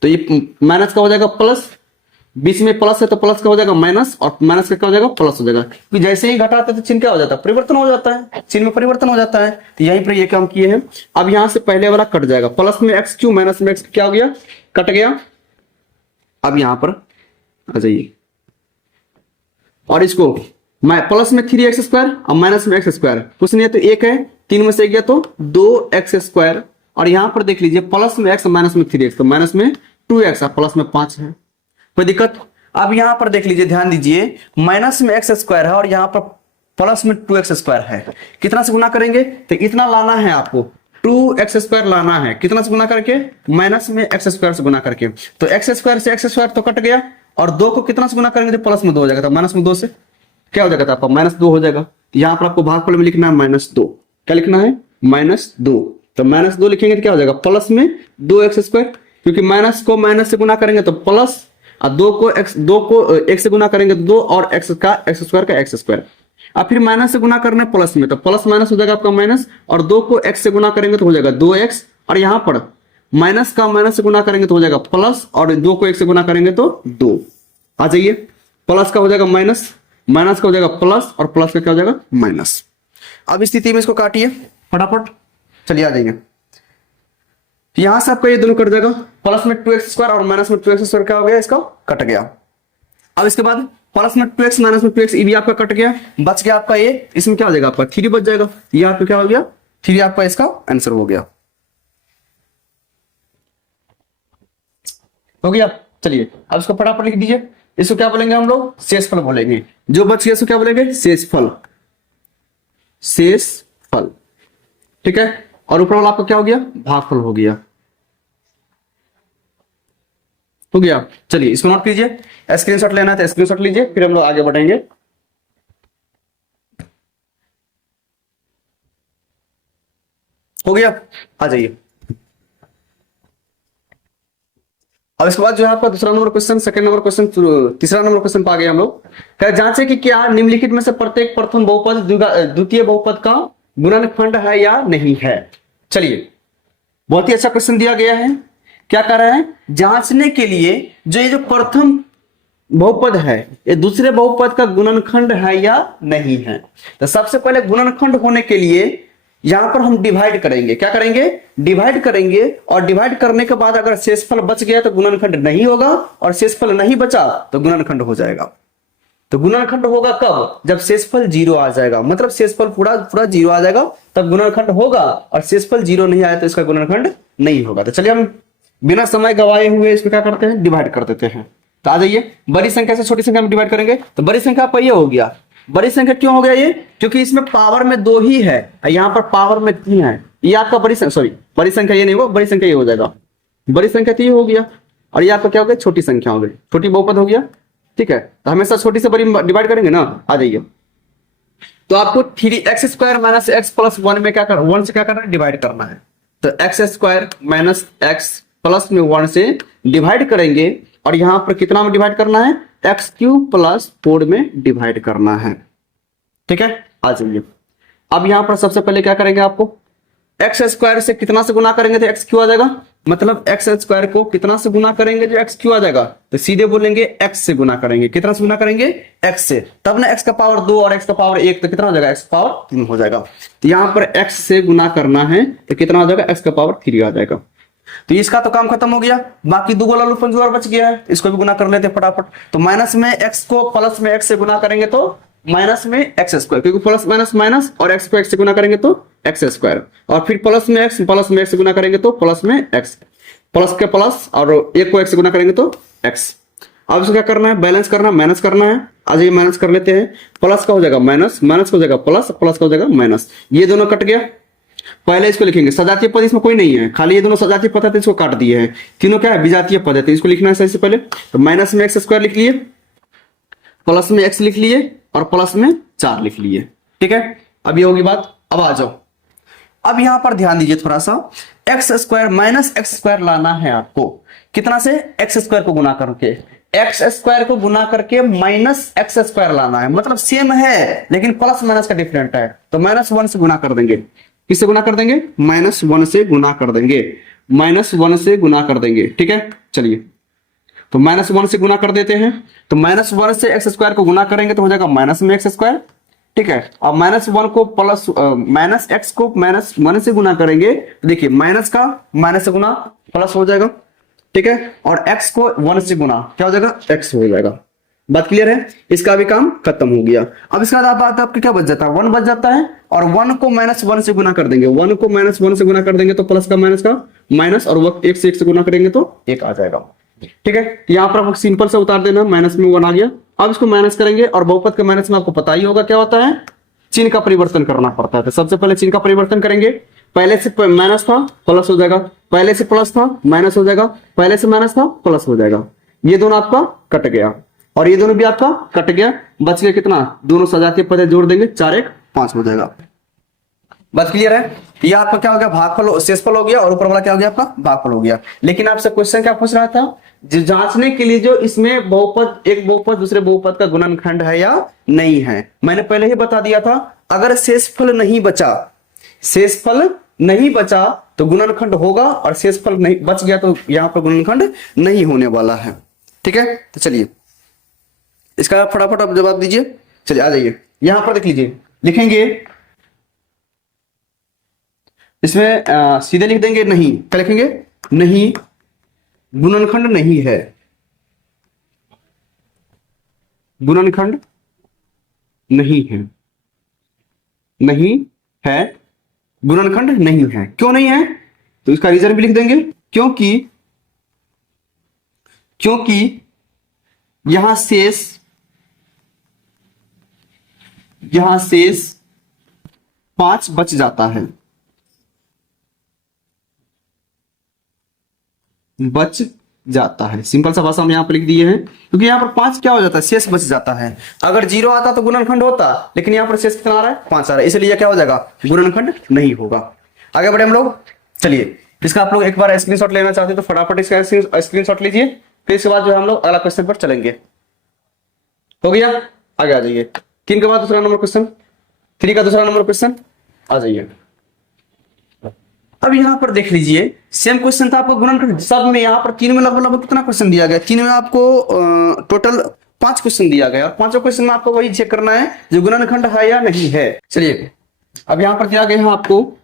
तो ये माइनस का हो जाएगा प्लस, बीच में प्लस है तो प्लस का हो जाएगा माइनस, और माइनस का क्या हो जाएगा प्लस हो जाएगा, क्योंकि जैसे ही घटाते तो चिन्ह क्या हो जाता है परिवर्तन हो जाता है, चिन्ह में परिवर्तन हो जाता है, तो यहीं पर ये काम किए हैं। अब यहां से पहले वाला कट जाएगा, प्लस में x क्यू माइनस में x क्या हो गया कट गया। अब यहां पर आ जाइए, और इसको प्लस में 3x स्क्वायर और माइनस में x स्क्वायर, कुछ नहीं है तो एक है, 3 में से गया तो 2x स्क्वायर, और यहां पर देख लीजिए प्लस में x माइनस में 3x, तो माइनस में 2x और प्लस में 5 है, कोई दिक्कत? अब यहां पर देख लीजिए, ध्यान दीजिए, माइनस में x स्क्वायर है और यहां पर प्लस में 2x स्क्वायर है। कितना से गुना करेंगे? तो इतना लाना है आपको, 2x स्क्वायर लाना है। कितना से गुना करके? माइनस में x स्क्वायर से गुना करके। तो x स्क्वायर से x स्क्वायर तो कट गया, और 2 को कितना से गुना करेंगे? तो प्लस में 2 हो जाएगा, तो माइनस में 2 से क्या हो जाएगा? तो आपका -2 हो जाएगा। यहां पर आपको भागफल में लिखना है -2। क्या लिखना है? -2। तो -2 लिखेंगे तो क्या हो जाएगा? प्लस में 2x स्क्वायर, क्योंकि माइनस को माइनस से गुना करेंगे तो प्लस, और 2 को x से गुना करेंगे तो 2, और x स्क्वायर का x स्क्वायर। अब फिर माइनस से गुना करना है प्लस में, तो प्लस माइनस हो जाएगा आपका माइनस, और 2 को x से गुना करेंगे तो हो जाएगा 2x, और यहां पर माइनस का माइनस से गुना करेंगे तो हो जाएगा प्लस, और 2 को 1 से गुना करेंगे तो 2। आ जाइए, प्लस का हो जाएगा माइनस, माइनस का हो जाएगा प्लस, और प्लस का क्या हो जाएगा? माइनस। अब इस स्थिति में इसको काटिए फटाफट, चलिए आ जाइए। यहां से आपका ये दोनों कट जाएगा, प्लस में 2x स्क्वायर और माइनस में 2x स्क्वायर क्या हो गया? इसका कट गया। अब इसके बाद प्लस में 2x माइनस में 2x, ये भी आपका कट गया, बच गया आपका ये, इसमें क्या हो जाएगा? आपका 3 बच जाएगा। ये आपका क्या हो गया? 3 आपका इसका आंसर हो गया। हो गया? चलिए अब इसको फटाफट लिख दीजिए। इसको क्या बोलेंगे हम लोग? शेषफल बोलेंगे। जो बच गया इसको क्या बोलेंगे? शेषफल। शेषफल, ठीक है। और ऊपर वाला आपका क्या हो गया? भागफल हो गया। हो गया? चलिए इसको नोट कीजिए, स्क्रीनशॉट लेना है तो स्क्रीनशॉट लीजिए, फिर हम लोग आगे बढ़ेंगे। हो गया? आ जाइए। अब इसके बाद जो है आपका दूसरा number question, second number question, तीसरा नंबर क्वेश्चन पा गए हम लोग। क्या जांचे कि क्या निम्नलिखित में से प्रत्येक प्रथम बहुपद द्वितीय बहुपद का गुणनखंड है या नहीं है। चलिए, बहुत ही अच्छा क्वेश्चन दिया गया है। क्या कर रहे हैं? जांचने के लिए जो ये जो प्रथम बहुपद है ये दूसरे बहुपद का गुणनखंड है या नहीं है। तो सबसे पहले गुणनखंड होने के लिए यहां पर हम डिवाइड करेंगे। क्या करेंगे? डिवाइड करेंगे, और डिवाइड करने के बाद अगर शेषफल बच गया तो गुणनखंड नहीं होगा, और शेषफल नहीं बचा तो गुणनखंड हो जाएगा। तो गुणनखंड होगा कब? जब शेषफल 0 आ जाएगा, मतलब शेषफल पूरा 0 आ जाएगा तब गुणनखंड होगा, और शेषफल 0 नहीं आया तो इसका गुणनखंड नहीं होगा। तो चलिए हम बिना समय गवाए हुए इसको क्या करते हैं? डिवाइड कर देते हैं। तो आ जाइए, बड़ी संख्या से छोटी संख्या में डिवाइड करेंगे। तो बड़ी संख्या आपका ये हो गया। बड़ी संख्या क्यों हो गया ये? क्योंकि इसमें पावर में 2 ही है, यहां पर पावर में 3 है। ये आपका बड़ी संख्या ये नहीं हो, बड़ी संख्या ये हो जाएगा। बड़ी संख्या 3 हो गया, और ये आपका क्या हो गया? छोटी संख्या हो गई, छोटी बहुपद हो गया। ठीक है, तो हमेशा छोटी से बड़ी डिवाइड करेंगे ना। आ जाइए, तो आपको 3x square minus x plus 1 में क्या करना? 1 से क्या करना है? डिवाइड करना है। तो x square minus x plus में 1 से डिवाइड करेंगे, और यहां पर कितना में डिवाइड करना है? x³ प्लस 4 में डिवाइड करना है। ठीक है, आ जाइए। अब यहां पर सबसे पहले क्या करेंगे? आपको एक्स स्क्वायर से कितना से गुना करेंगे तो x³ आ जाएगा। मतलब एक्स स्क्वायर को कितना से गुना करेंगे जो x³ आ जाएगा? तो सीधे बोलेंगे x से गुना करेंगे। कितना से गुना करेंगे? x से। तब ना x का पावर 2 और x का पावर 1, तो कितना हो जाएगा? x का पावर 3 हो जाएगा। तो यहां पर x से गुना करना है तो कितना हो जाएगा? x का पावर 3 आ जाएगा। तो इसका तो काम खत्म हो गया। बाकी 2 गोला लूपन जो और बच गया है, इसको भी गुना कर लेते हैं फटाफट। तो माइनस में x को प्लस में x से गुना करेंगे तो माइनस में एक्स स्क्वायर, क्योंकि प्लस माइनस माइनस, और x को x से गुना करेंगे तो एक्स स्क्वायर, और फिर प्लस में x से गुना करेंगे तो प्लस में x, प्लस के प्लस, और 1 को x से गुना करेंगे तो x। अब इसको क्या करना है? बैलेंस करना, माइनस करना है। आज ये माइनस कर लेते हैं। प्लस का हो जाएगा माइनस, माइनस का हो जाएगा प्लस, प्लस का हो जाएगा माइनस। ये दोनों कट गया। पहले इसको लिखेंगे, सजातीय पद इसमें कोई नहीं है, खाली ये दोनों सजातीय पद थे, इसको काट दिए हैं। तीनों क्या है? विजातीय पद है, तो इसको लिखना है सबसे पहले। तो माइनस में एक्स स्क्वायर लिख लिए, प्लस में x लिख लिए, और प्लस में 4 लिख लिए। ठीक है, अब ये होगी बात। अब आ जाओ, अब यहां पर ध्यान दीजिए थोड़ा सा। X square minus x square लाना है आपको। कितना से? एक्स स्क्वायर को गुना करके। एक्स स्क्वायर को गुना करके माइनस एक्स स्क्वायर लाना है, मतलब सेम है लेकिन प्लस माइनस का डिफरेंट है। तो -1 से गुना कर देंगे। किससे गुना कर देंगे? -1 से गुना कर देंगे। -1 से गुना कर देंगे। ठीक है, चलिए तो -1 से गुना कर देते हैं। तो -1 से एक्स स्क्वायर को गुना करेंगे तो हो जाएगा माइनस में एक्स स्क्वायर। ठीक है, अब -1 को प्लस माइनस एक्स को -1 से गुना करेंगे तो देखिए माइनस का माइनस से गुना प्लस हो जाएगा। ठीक है, और x को 1 से गुना क्या हो जाएगा? x हो जाएगा। बात क्लियर है? इसका भी काम खत्म हो गया। अब इसके बाद बात आपके क्या बच जाता है? 1 बच जाता है, और 1 को -1 से गुना कर देंगे। 1 को -1 से गुना कर देंगे तो प्लस का माइनस का माइनस, और 1 से गुना करेंगे तो 1 आ जाएगा। ठीक है, यहाँ पर आपको सिंपल से उतार देना, माइनस में 1 आ गया। अब इसको माइनस करेंगे और बहुपद के माइनस में आपको पता ही होगा क्या होता है, चिन्ह का परिवर्तन करना पड़ता है। तो सबसे पहले चिन्ह का परिवर्तन करेंगे, पहले से माइनस था प्लस हो जाएगा, पहले से प्लस था माइनस हो जाएगा, पहले से माइनस था प्लस हो जाएगा। ये दोनों आपका कट गया और ये दोनों भी आपका कट गया, बच गया कितना, दोनों सजातीय पद जोड़ देंगे, 4 1 5 हो जाएगा। बात क्लियर है? ये आपका क्या हो गया, भागफल शेषफल हो गया और ऊपर वाला क्या हो गया आपका भागफल हो गया। लेकिन आपसे क्वेश्चन क्या पूछ रहा था, जांचने के लिए जो इसमें बहुपद, एक बहुपद दूसरे बहुपद का गुणनखंड है या नहीं है। मैंने पहले ही बता दिया था, अगर शेषफल नहीं बचा, शेषफल नहीं बचा तो गुणनखंड होगा, और शेषफल नहीं बच गया तो यहां पर गुणनखंड नहीं होने वाला है। ठीक है, तो चलिए इसका फटाफट आप जवाब दीजिए। चलिए आ जाइए, यहां पर देख लीजिए, लिखेंगे इसमें सीधे लिख देंगे नहीं, क्या लिखेंगे, नहीं गुणनखंड नहीं है, गुणनखंड नहीं है, नहीं है, गुणनखंड नहीं है। क्यों नहीं है, तो इसका रीजन भी लिख देंगे, क्योंकि यहां शेष 5 बच जाता है, बच जाता है। सिंपल सा भाषा हम यहां पर लिख दिए हैं, क्योंकि यहां पर 5 क्या हो जाता है, शेष बच जाता है। अगर 0 आता तो गुणनखंड होता, लेकिन यहां पर शेष कितना आ रहा है, 5 आ रहा है, इसलिए क्या हो जाएगा, गुणनखंड नहीं होगा। आगे बढ़े हम लोग, चलिए इसका आप लोग एक बार स्क्रीनशॉट लेना चाहते हैं तो फटाफट इसका स्क्रीनशॉट लीजिए, फिर इसके बाद जो है हम लोग अगला क्वेश्चन पर चलेंगे। हो गया, आगे आ जाइए। 3 के बाद दूसरा नंबर क्वेश्चन, 3 का दूसरा नंबर क्वेश्चन आ जाइए। अब यहां पर देख लीजिए, सेम क्वेश्चन था आपको गुणनखंड सब में, यहां पर 3 में लगभग कितना क्वेश्चन दिया गया, 3 में आपको टोटल 5 क्वेश्चन दिया गया, और 5 क्वेश्चन में आपको वही चेक करना है जो गुणनखंड है या नहीं है। चलिए अब यहां पर दिया गया है आपको,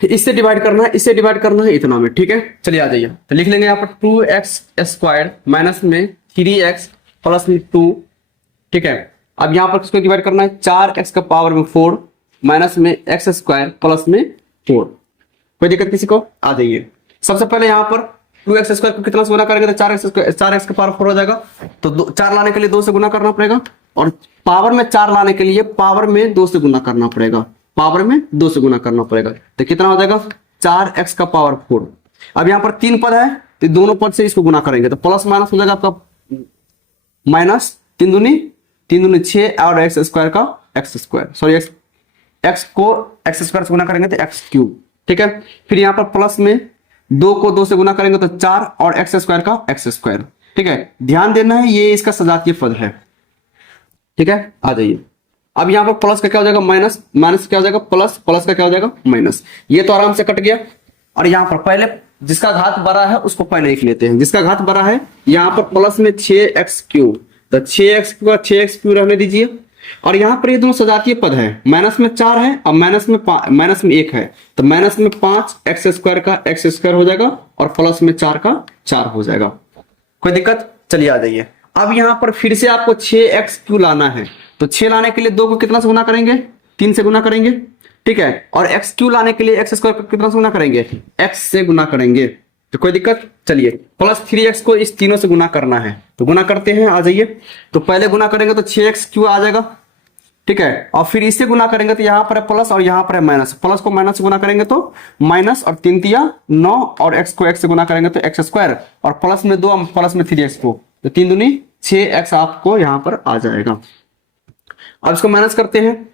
इससे डिवाइड करना है, इससे डिवाइड करना है इतना में। ठीक है, चलिए आ जाइए, तो लिख लेंगे यहाँ पर 2x² माइनस में 3x प्लस में 2। ठीक है, अब यहां पर किसको डिवाइड करना है, 4x का पावर में 4 माइनस में x² प्लस में 4। कोई दिक्कत किसी को, आ जाइए। सबसे पहले यहां पर 2x² को कितना से गुना करेंगे तो 4x का पावर 4 हो जाएगा, तो 4 लाने के लिए 2 से गुना करना पड़ेगा, और पावर में 4 लाने के लिए पावर में 2 से गुना करना पड़ेगा, पावर में 2 से गुना करना पड़ेगा। तो कितना हो जाएगा, 4x का पावर 4। अब यहां पर 3 पद है, तो दोनों पद से इसको गुना करेंगे तो प्लस माइनस हो जाएगा आपका माइनस, 3 दूनी 6 और x² का x², सॉरी x को x² से गुना करेंगे तो x3। ठीक है, फिर यहां पर प्लस में 2 को 2 से गुना करेंगे तो 4 और x² का x²। ठीक है, ध्यान देना है ये इसका सजातीय पद है। ठीक है, आ जाइए। अब यहां पर प्लस का क्या हो जाएगा, माइनस, माइनस क्या हो जाएगा प्लस, प्लस का क्या हो जाएगा माइनस। ये तो आराम से कट गया, और यहां पर पहले जिसका घात बड़ा है उसको पहले लिख लेते हैं, जिसका घात बड़ा है, यहां पर प्लस में 6x3, तो 6x3 रहने दीजिए, और यहां पर ये दोनों सजातीय पद है, माइनस में 4 है और माइनस में 1 है, तो माइनस में 5x² का x² हो जाएगा और प्लस में 4 का 4 हो जाएगा। कोई दिक्कत, चलिए आ जाइए। अब यहां पर फिर से आपको 6x3 लाना है, तो 6 लाने के लिए 2 को कितना से गुना करेंगे, 3 से गुना करेंगे। ठीक है, और x3 लाने के लिए x² को कितना से गुना करेंगे, x से गुना करेंगे। तो कोई दिक्कत, चलिए प्लस 3x को इस तीनों से गुना करना है, तो गुना करते हैं, आ जाइए। तो पहले गुना करेंगे तो 6x3 आ जाएगा। ठीक है, और फिर इससे गुना करेंगे तो यहां पर है प्लस और यहां पर है माइनस, प्लस को माइनस से गुना करेंगे तो माइनस, और 3 तिया 9, और x को x से गुना करेंगे तो x², और प्लस में 2 प्लस में 3x को, तो 3 दूनी 6x आपको यहां पर आ जाएगा। अब इसको माइनस करते हैं,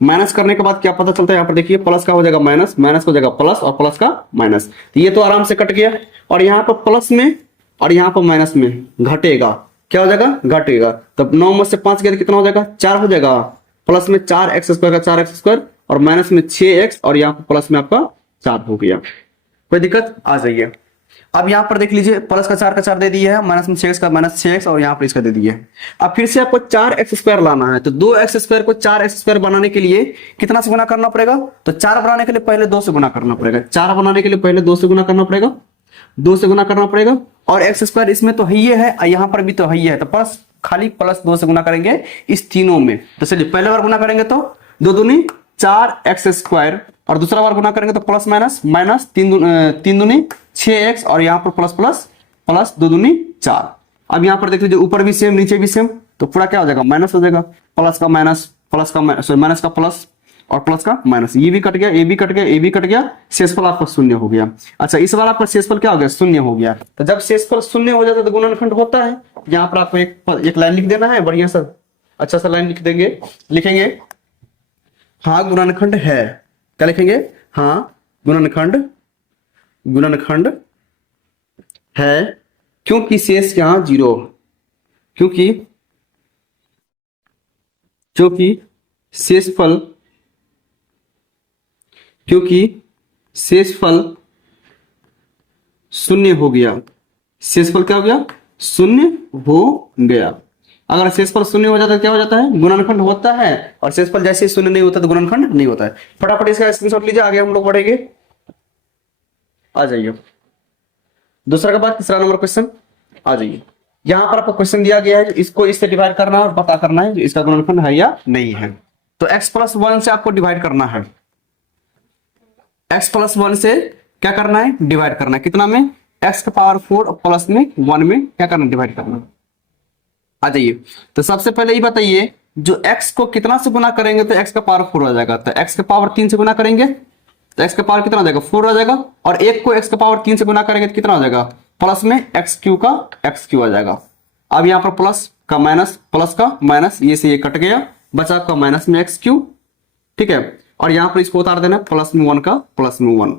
माइनस करने के बाद क्या पता चलता है, यहां पर देखिए प्लस का हो जाएगा माइनस, माइनस हो जाएगा प्लस, और प्लस का माइनस, तो ये तो आराम से कट गया। और यहां पर प्लस में और यहां पर माइनस में घटेगा, क्या हो जाएगा, घटेगा। तब 9 में से 5 गया तो कितना हो जाएगा, 4 हो जाएगा, प्लस में 4x² का 4x², और माइनस में 6x, और यहां पर प्लस में आपका 4 हो गया। कोई दिक्कत, आ जाइए। अब यहां पर देख लीजिए, प्लस का 4 का 4 दे दिया है, माइनस में 6x का माइनस 6x, और यहां पर इसका दे दिया है। अब फिर से आपको 4x² लाना है, तो 2x² को 4x² बनाने के लिए कितना से गुना करना पड़ेगा, तो 4 बनाने के लिए पहले 2 से गुना करना पड़ेगा, 4 बनाने के लिए पहले 2 से गुना करना पड़ेगा, 2 से गुना करना पड़ेगा, और x² इसमें तो ही है, यहां पर भी तो ही है, तो प्लस खाली प्लस 2 से गुना करेंगे इस तीनों में। तो चलिए पहले बार गुना करेंगे तो 2 दूनी 4x² और दूसरा बार गुना करेंगे तो प्लस माइनस माइनस, तीन दूनी 6x और यहाँ पर प्लस प्लस प्लस 2 दूनी 4। अब यहाँ पर देख लीजिए ऊपर भी सेम नीचे भी सेम, तो पूरा क्या हो जाएगा माइनस हो जाएगा, प्लस का माइनस, प्लस का सॉरी माइनस का प्लस और प्लस का माइनस, ये भी कट गया, ये भी कट गया, ये भी कट गया, शेषफल आपका शून्य हो गया। अच्छा इस बार आपका शेषफल क्या हो गया, शून्य हो गया। तो जब शेषफल शून्य हो जाता है तो गुणनखंड होता है। यहाँ पर आपको एक लाइन लिख देना है, बढ़िया सा अच्छा सा लाइन लिख देंगे, लिखेंगे हाँ गुणनखंड है। क्या लिखेंगे, हाँ गुणनखंड, गुणनखंड है क्योंकि शेष यहाँ 0, क्योंकि शेषफल, क्योंकि शेषफल शून्य हो गया। शेषफल क्या हो गया, शून्य हो गया। अगर शेषफल शून्य हो जाता है क्या हो जाता है, गुणनखंड होता है। और शेषफल जैसे ही शून्य नहीं होता तो गुणनखंड नहीं होता है। फटाफट इसका स्क्रीनशॉट लीजिए, आगे हम लोग बढ़ेंगे। आ जाइए दूसरा के बाद तीसरा नंबर क्वेश्चन आ जाइए। यहां पर आपको क्वेश्चन दिया गया है, इसको इससे डिवाइड करना है और पता करना है इसका गुणनखंड है या नहीं है। तो x+1 से आपको डिवाइड करना है, x+1 से क्या करना है, डिवाइड करना है। कितना में, x का पावर 4 और प्लस में 1 में क्या करना है, डिवाइड करना है। आ जाइए तो सबसे पहले ये बताइए जो x को कितना से गुना करेंगे तो x का पावर 4 आ जाएगा। तो x का पावर 3 से गुना करेंगे तो x का पावर कितना आ जाएगा, 4 आ जाएगा। और एक को x का पावर 3 से गुना करेंगे तो कितना आ जाएगा, प्लस में x³ का x³ आ जाएगा। अब यहाँ पर प्लस का माइनस, प्लस का माइनस, ये से ये कट गया, बचा आपका माइनस में x³। ठीक है, और यहाँ पर इसको उतार देना प्लस में 1 का प्लस में 1,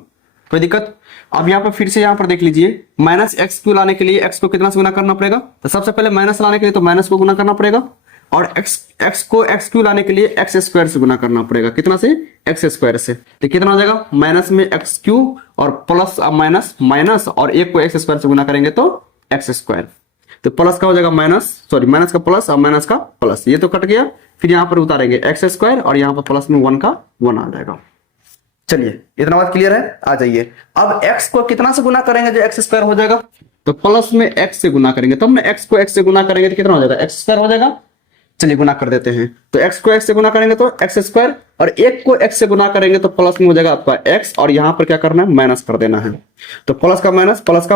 कोई दिक्कत। अब यहाँ पर फिर से यहाँ पर देख लीजिए माइनस x³ लाने के लिए x को कितना से गुना करना पड़ेगा, तो सबसे पहले माइनस लाने के लिए तो माइनस को गुना करना पड़ेगा। और x को x³ लाने के लिए x² से गुना करना पड़ेगा। कितना से, x² से। तो कितना हो जाएगा, माइनस में x³ और प्लस माइनस माइनस और एक को x² से गुना करेंगे तो x²। तो प्लस का हो जाएगा माइनस, सॉरी माइनस का प्लस और माइनस का प्लस, ये तो कट गया। फिर यहाँ पर उतारेंगे x² और यहाँ पर प्लस में 1 का 1 आ जाएगा। चलिए इतना बात क्लियर है। आ जाइए अब x को कितना से गुना करेंगे जो x² हो जाएगा, तो प्लस में x से गुना करेंगे, तब में x को x से गुना करेंगे तो कितना हो जाएगा, x² हो जाएगा। चलिए गुना कर देते हैं, तो x को x से गुना करेंगे तो x² और एक को x से गुना करेंगे तो प्लस में हो जाएगा आपका x और यहाँ पर क्या करना है, माइनस कर देना है। तो प्लस का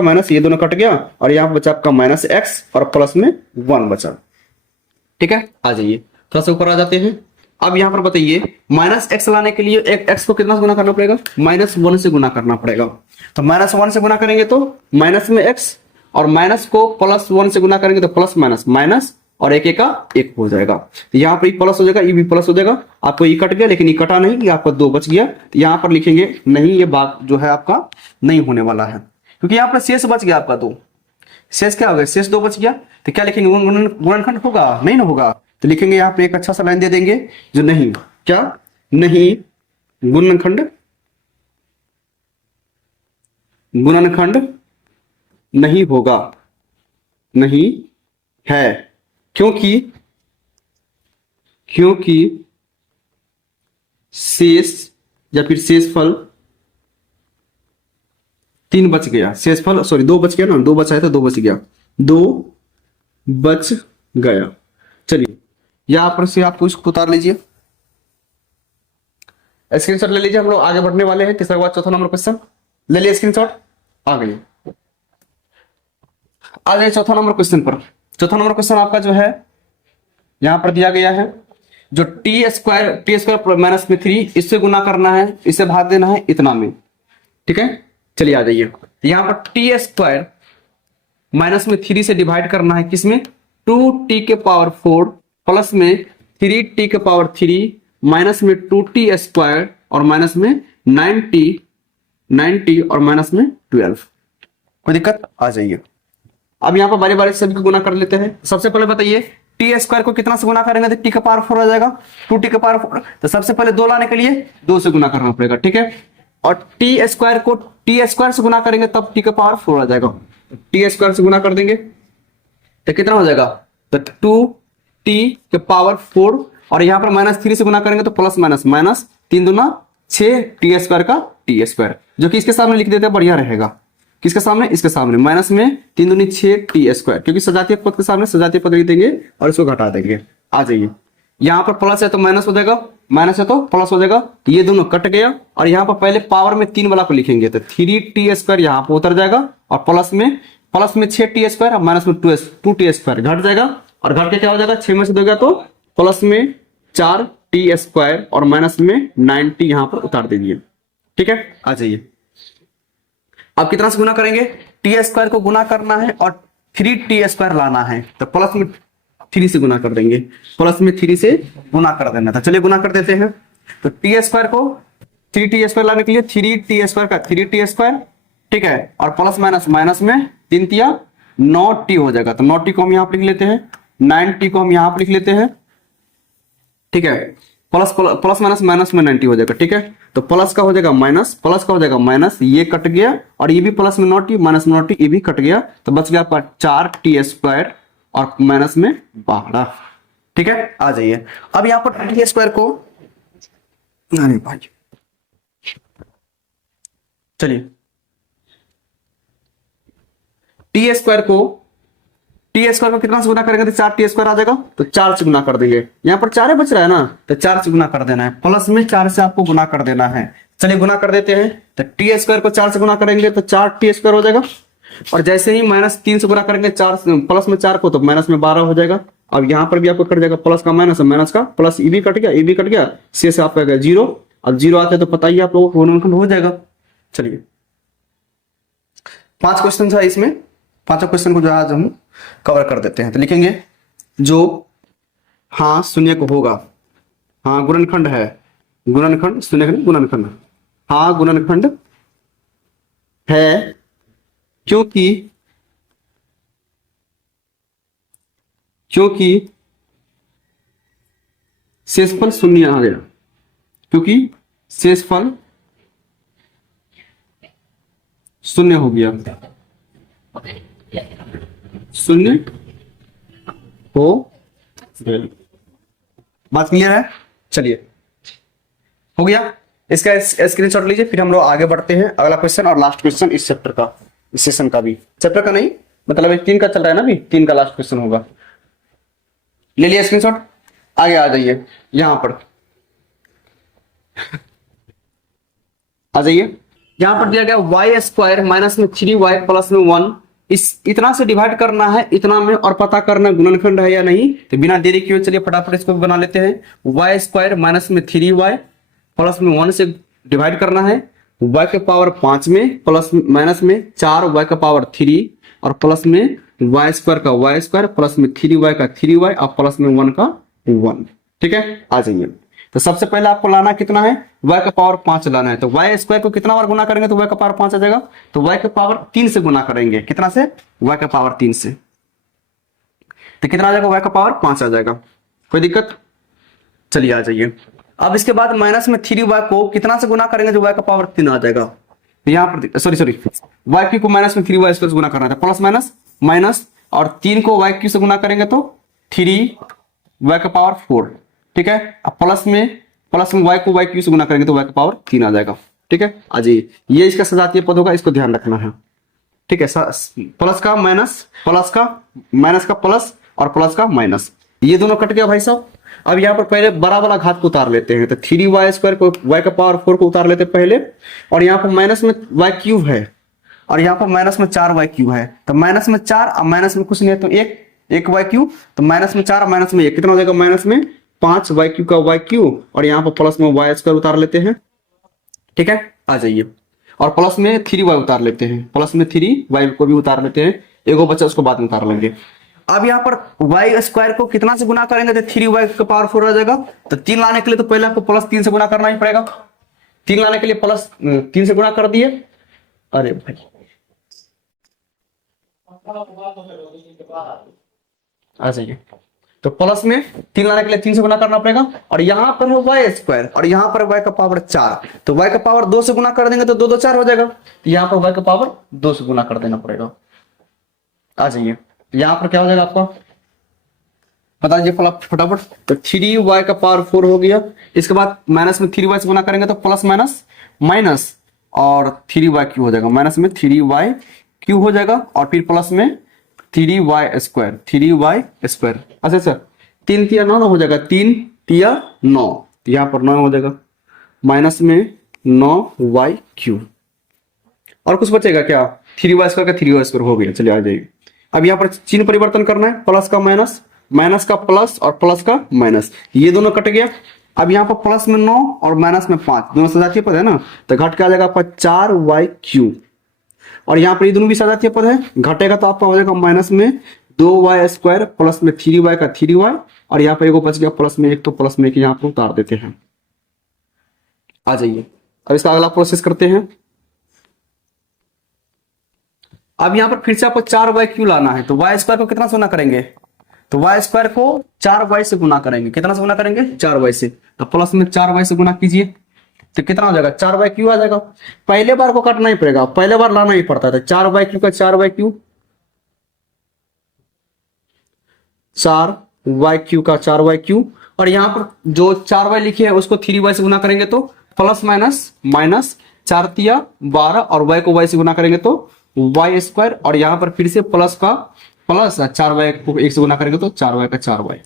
माइनस ये दोनों कट गया और यहाँ पर बचा आपका माइनस x और प्लस में 1 बचा। ठीक है, आ जाइए थोड़ा सा ऊपर आ जाते हैं। अब यहाँ पर बताइए माइनस x लाने के लिए एक x को कितना से गुना करना पड़ेगा, -1 से गुना करना पड़ेगा। तो -1 से गुना करेंगे तो माइनस में x और माइनस को +1 से गुना करेंगे तो प्लस माइनस माइनस और एक का एक हो जाएगा। तो यहाँ पर प्लस हो जाएगा, ये भी प्लस हो जाएगा। आपको ये कट गया लेकिन ये कटा नहीं, ये आपका 2 बच गया। तो यहाँ पर लिखेंगे नहीं, ये बात जो है आपका नहीं होने वाला है क्योंकि यहाँ पर शेष बच गया आपका 2। शेष क्या हो गया, शेष 2 बच गया। तो क्या लिखेंगे, गुणनखंड होगा, नहीं ना होगा। तो लिखेंगे यहाँ पे एक अच्छा सा लाइन दे देंगे जो नहीं, क्या नहीं, गुणनखंड, गुणनखंड नहीं होगा, नहीं है क्योंकि शेष या फिर शेषफल 3 बच गया, शेषफल सॉरी 2 बच गया ना, 2 बचा है तो 2 बच गया, 2 बच गया। चलिए यहां पर से आप इसको उतार लीजिए, स्क्रीनशॉट ले लीजिए। हम लोग आगे बढ़ने वाले हैं। तीसरा के बाद चौथा नंबर क्वेश्चन ले लिया स्क्रीनशॉट, आ गई। आ गए चौथा नंबर क्वेश्चन पर। चौथा नंबर क्वेश्चन आपका जो है यहां पर दिया गया है जो t² माइनस में 3 इससे गुना करना है, इससे भाग देना है इतना में। ठीक है, चलिए आ जाइए। यहां पर t² माइनस में 3 से डिवाइड करना है किसमें, 2t⁴ प्लस में 3t⁴ माइनस में 2t² और माइनस में 9t और माइनस में 12। कोई दिक्कत, आ जाइए। अब यहाँ पर बारी बारी सभी को गुना कर लेते हैं। सबसे पहले बताइए t² को कितना से गुना करेंगे तो t⁴ आ जाएगा, 2t⁴। तो सबसे पहले 2 लाने के लिए 2 से गुना करना पड़ेगा। ठीक है, और t² को t² से गुना करेंगे तब t⁴ आ जाएगा। t² से गुना कर देंगे तो कितना हो जाएगा, तो 2t⁴ और यहाँ पर -3 से गुना करेंगे तो प्लस माइनस माइनस 3 दूना 6 t² का t², जो कि इसके सामने लिख देते हैं बढ़िया रहेगा। किसके सामने, इसके सामने, माइनस में 3 दूनी 6 t², क्योंकि सजातीय पद के सामने सजातीय पद लिख देंगे और इसको घटा देंगे। आ जाइए, यहाँ पर प्लस है तो माइनस हो जाएगा, माइनस है तो प्लस हो जाएगा, ये दोनों कट गया और यहाँ पर पहले पावर में 3 वाला को लिखेंगे तो 3t² यहाँ पर उतर जाएगा और प्लस में 6t² और माइनस में 2t² घट जाएगा और घट के क्या हो जाएगा, 6 में से 2 गया तो प्लस में 4t² और माइनस में 9t यहाँ पर उतार दीजिए। ठीक है, आ जाइए। अब कितना से गुना करेंगे, t² को गुना करना है और 3t² लाना है तो प्लस में 3 से गुना कर देंगे, प्लस में 3 से गुना कर देना था। चलिए गुना कर देते हैं। तो t² को 3t² लाने के लिए 3t² का 3t², ठीक है, और प्लस माइनस में 3 तिया 9t हो जाएगा तो 9t को हम यहाँ पर लिख लेते हैं, 9t को हम यहाँ पर लिख लेते हैं। ठीक है, प्लस माइनस में 90 हो जाएगा। ठीक है, तो प्लस का हो जाएगा माइनस, प्लस का हो जाएगा माइनस, ये कट गया और ये भी प्लस में 9t माइनस में 9t ये भी कट गया तो बच गया आपका 4t² और माइनस में 12। ठीक है, आ जाइए। अब यहां पर t² को, अरे भाई चलिए t² को कितना से गुना करेंगे तो 4t² आ जाएगा तो 4 से गुना कर देंगे। यहाँ पर 4 बच रहा है ना तो 4 से गुना कर देना है, प्लस में 4 से आपको गुना कर देना है। चलिए गुना कर देते हैं तो t² को 4 से गुना करेंगे तो 4t² हो जाएगा और जैसे ही -3 से गुना करेंगे प्लस में 4 को तो माइनस में 12 हो जाएगा। अब यहाँ पर भी आपको कट जाएगा, प्लस का माइनस का प्लस, ये भी कट गया, ये भी कट गया, से आपका गया 0। अब 0 आते तो पता ही आप लोगों को गुणनखंड हो जाएगा। चलिए 5 क्वेश्चन था इसमें, 5 क्वेश्चन को जो आज हम कवर कर देते हैं। तो लिखेंगे जो हाँ शून्य को होगा, हाँ गुणनखंड है, गुणनखंड शून्य गुणनखंड, हाँ गुणनखंड है क्योंकि शेषफल शून्य आ गया, क्योंकि शेषफल शून्य हो गया, शून्य हो गया। बात क्लियर है? चलिए हो गया, इसका स्क्रीनशॉट लीजिए, फिर हम लोग आगे बढ़ते हैं। अगला क्वेश्चन और लास्ट क्वेश्चन इस चैप्टर का, इस सेशन का भी, चैप्टर का नहीं मतलब 3 का चल रहा है ना, अभी 3 का लास्ट क्वेश्चन होगा। ले लिया स्क्रीनशॉट, आगे आ जाइए। यहां पर आ जाइए, यहां पर दिया गया y² माइनस में 3y प्लस में 1, इस इतना से डिवाइड करना है इतना में और पता करना गुणनखंड है या नहीं। तो बिना देरी किए चलिए फटाफट इसको बना लेते हैं। y² माइनस में 3y प्लस में 1 से डिवाइड करना है, y के पावर 5 में प्लस माइनस में 4y का पावर 3 और प्लस में y² का y² प्लस में 3y का 3y और प्लस में 1 का 1। ठीक है, आ जाइए। तो सबसे पहले आपको लाना कितना है, y का पावर 5 लाना है। तो y² को कितना बार गुना करेंगे तो y का पावर 5 आ जाएगा, तो y के पावर 3 से गुना करेंगे, कितना से, y का पावर 3 से, तो कितना आ जाएगा, y का पावर 5 आ जाएगा। कोई दिक्कत? चलिए आ जाइए। अब इसके बाद माइनस में 3y को कितना से गुना करेंगे जो y का पावर 3 आ जाएगा। तो यहाँ पर सॉरी y को माइनस में 3y से गुना करना था, प्लस माइनस और 3 को y से गुना करेंगे तो 3y का पावर 4। ठीक है, अब प्लस में y को y से गुना करेंगे तो y का पावर 3 आ जाएगा। ठीक है, आ जाइए। ये इसका सजातीय पद होगा, इसको ध्यान रखना है। ठीक है, प्लस का माइनस का प्लस और प्लस का माइनस, ये दोनों कट गया भाई साहब। अब यहाँ पर पहले बड़ा वाला घात को उतार लेते हैं, तो 3y² को y का पावर 4 को उतार लेते हैं पहले, और यहाँ पर माइनस में y³ है और यहाँ पर माइनस में 4y³ है, तो माइनस में 4 और माइनस में कुछ नहीं है तो एक y³, तो माइनस में 4 और माइनस में 1 कितना हो जाएगा, माइनस में 5y³ का y³ और यहाँ पर प्लस में y² उतार लेते हैं। ठीक है, आ जाइए। और प्लस में 3y उतार लेते हैं, प्लस में 3y को भी उतार लेते हैं, एगो बच्चा उसको बाद में उतार लेंगे। अब यहाँ पर y² को कितना से गुना करेंगे तो 3y का पावर 4 आ जाएगा। तो 3 लाने के लिए तो पहले आपको प्लस 3 से गुना करना ही पड़ेगा। 3 लाने के लिए प्लस 3 से गुना कर दिए, अरे भाई आ जाइए। तो प्लस में 3 लाने के लिए 3 से गुना करना पड़ेगा, और यहाँ पर है y² और यहाँ पर y का पावर 4, तो y का पावर 2 से गुना कर देंगे तो 2 2 4 हो जाएगा, तो यहाँ पर y का पावर 2 से गुना कर देना पड़ेगा। आ जाइए, यहाँ पर क्या हो जाएगा आपका बता दीजिए फटाफट। तो 3y का पावर 4 हो गया, इसके बाद माइनस में 3y से गुना करेंगे तो प्लस माइनस और 3y³ हो जाएगा, माइनस में 3y³ हो जाएगा और फिर प्लस में 3y²। अच्छा 3 तिया 9 हो जाएगा, 3 तिया 9, तो यहाँ पर 9 हो जाएगा, माइनस में 9y³ और कुछ बचेगा क्या, 3y² का 3y² हो गया, चलिए आ जाइए। अब यहाँ पर चिन्ह परिवर्तन करना है, प्लस का माइनस, माइनस का प्लस और प्लस का माइनस, ये दोनों कट गया। अब यहाँ पर प्लस में 9 और माइनस में 5, दोनों सजातीय पद है ना, तो घट के आ जाएगा आपका 4y³ और यहाँ पर ये दोनों भी सजातीय पद है, घटेगा तो आपका हो जाएगा माइनस में 2y² प्लस में 3y का 3y और यहाँ पर एगो बच गया प्लस में 1, तो प्लस में 1 यहाँ पर उतार देते हैं। आ जाइए अब इसका अगला प्रोसेस करते हैं। अब यहाँ पर फिर से आपको 4y³ लाना है, तो y² को कितना से गुना करेंगे, तो y² को 4y से गुना करेंगे, कितना से गुना करेंगे, 4y से, तो प्लस में 4y से गुना कीजिए तो कितना हो जाएगा, 4y³ आ जाएगा। पहले बार को काटना ही पड़ेगा, पहले बार लाना ही पड़ता था, 4y³ का 4y³, 4y³ का 4y³ और यहाँ पर जो 4y लिखे है उसको 3y से गुना करेंगे तो प्लस माइनस माइनस 4 तिया 12 और y को y से गुना करेंगे तो y² और यहाँ पर फिर से प्लस का प्लस 4y को 1 से गुना करेंगे तो 4y का 4y।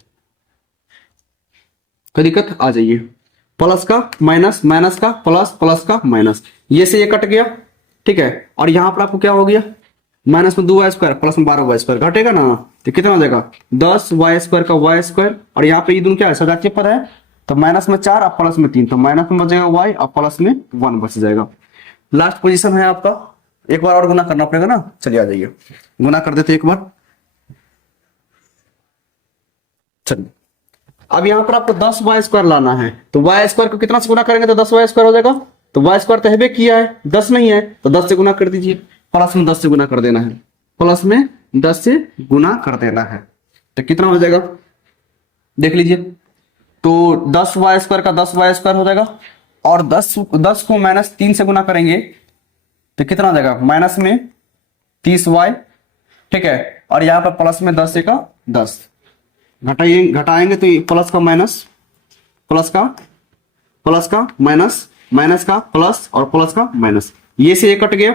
कोई दिक्कत, आ जाइए। प्लस का माइनस, माइनस का प्लस, प्लस का माइनस, ये से ये कट गया, ठीक है। और यहाँ पर आपको क्या हो गया, माइनस में 2y² प्लस में 12y² घटेगा ना, तो कितना हो जाएगा 10y² का y² और यहाँ पे ये दोनों क्या है, सजातीय पद है, तो माइनस में 4 और प्लस में 3, तो माइनस में बचेगा y और प्लस में 1 बच जाएगा। लास्ट पोजीशन है आपका, एक बार और गुना करना पड़ेगा ना, चलिए आ जाइए गुना कर देते एक बार। चलिए अब यहाँ पर आपको 10y² लाना है, तो y² को कितना से गुना करेंगे तो 10y² हो जाएगा, तो y² तो हैबे किया है, 10 नहीं है तो 10 से गुना कर दीजिए, प्लस में 10 से गुना कर देना है, प्लस में 10 से गुना कर देना है, तो कितना हो जाएगा देख लीजिए, तो 10y² का 10y² हो जाएगा और 10 को माइनस 3 से गुना करेंगे तो कितना हो जाएगा, माइनस में 30y, ठीक है। और यहाँ पर प्लस में 10 का 10 घटाएंगे तो प्लस का माइनस, प्लस का माइनस, माइनस का प्लस और प्लस का माइनस, ये से ये कट गया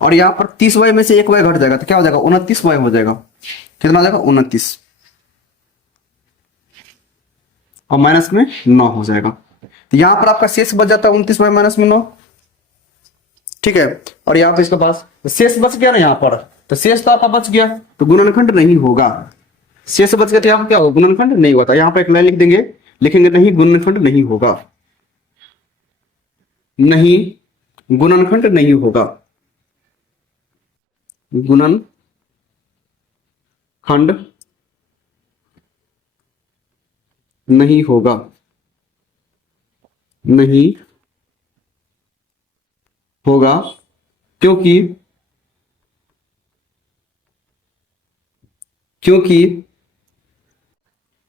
और यहाँ पर 30y में से 1y घट जाएगा तो क्या हो जाएगा 29y हो जाएगा, कितना हो जाएगा 29 और माइनस में 9 हो जाएगा, तो यहाँ पर आपका शेष बच जाता है 29y माइनस में 9, ठीक है। और यहाँ पर इसके पास शेष बच गया ना, यहाँ पर तो शेष तो आपका बच गया तो गुणनखंड नहीं होगा, शेष बच गया तो यहाँ क्या होगा, गुणनखंड नहीं होता। यहाँ पर एक लाइन लिख देंगे, लिखेंगे नहीं गुणनखंड नहीं होगा, नहीं गुणनखंड नहीं होगा, गुणनखंड नहीं होगा, नहीं होगा क्योंकि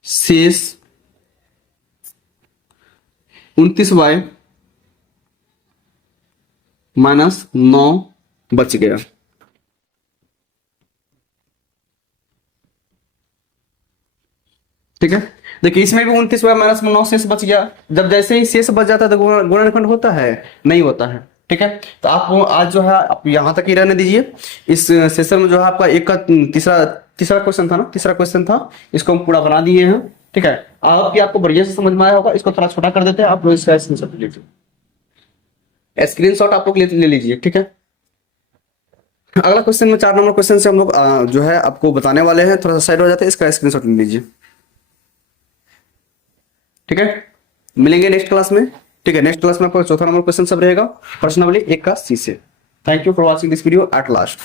शेष 29y माइनस 9 बच गया, ठीक है। देखिए इसमें भी 29y माइनस 9 शेष बच गया, जब जैसे ही शेष बच जाता है तो गुणनखंड होता है, नहीं होता है, ठीक है। तो आप आज जो है आप यहां तक ही रहने दीजिए, इस सेशन में जो है आपका एक का तीसरा क्वेश्चन था ना, तीसरा क्वेश्चन था, इसको हम पूरा बना दिए हैं, ठीक है। आपको बढ़िया से समझ में आया होगा, इसको थोड़ा छोटा कर देते हैं, आप लोग इसका स्क्रीनशॉट ले लीजिए, स्क्रीनशॉट आप लोग ले लीजिए, ठीक है। अगला क्वेश्चन में 4 नंबर क्वेश्चन से हम लोग जो है आपको बताने वाले हैं, थोड़ा सा साइड हो जाते हैं, इसका स्क्रीनशॉट ले लीजिए, ठीक है। मिलेंगे नेक्स्ट क्लास में, ठीक है। नेक्स्ट क्लास में आपका चौथा नंबर क्वेश्चन सब रहेगा, प्रश्नावली 1 का सी से। Thank you for watching this video at last.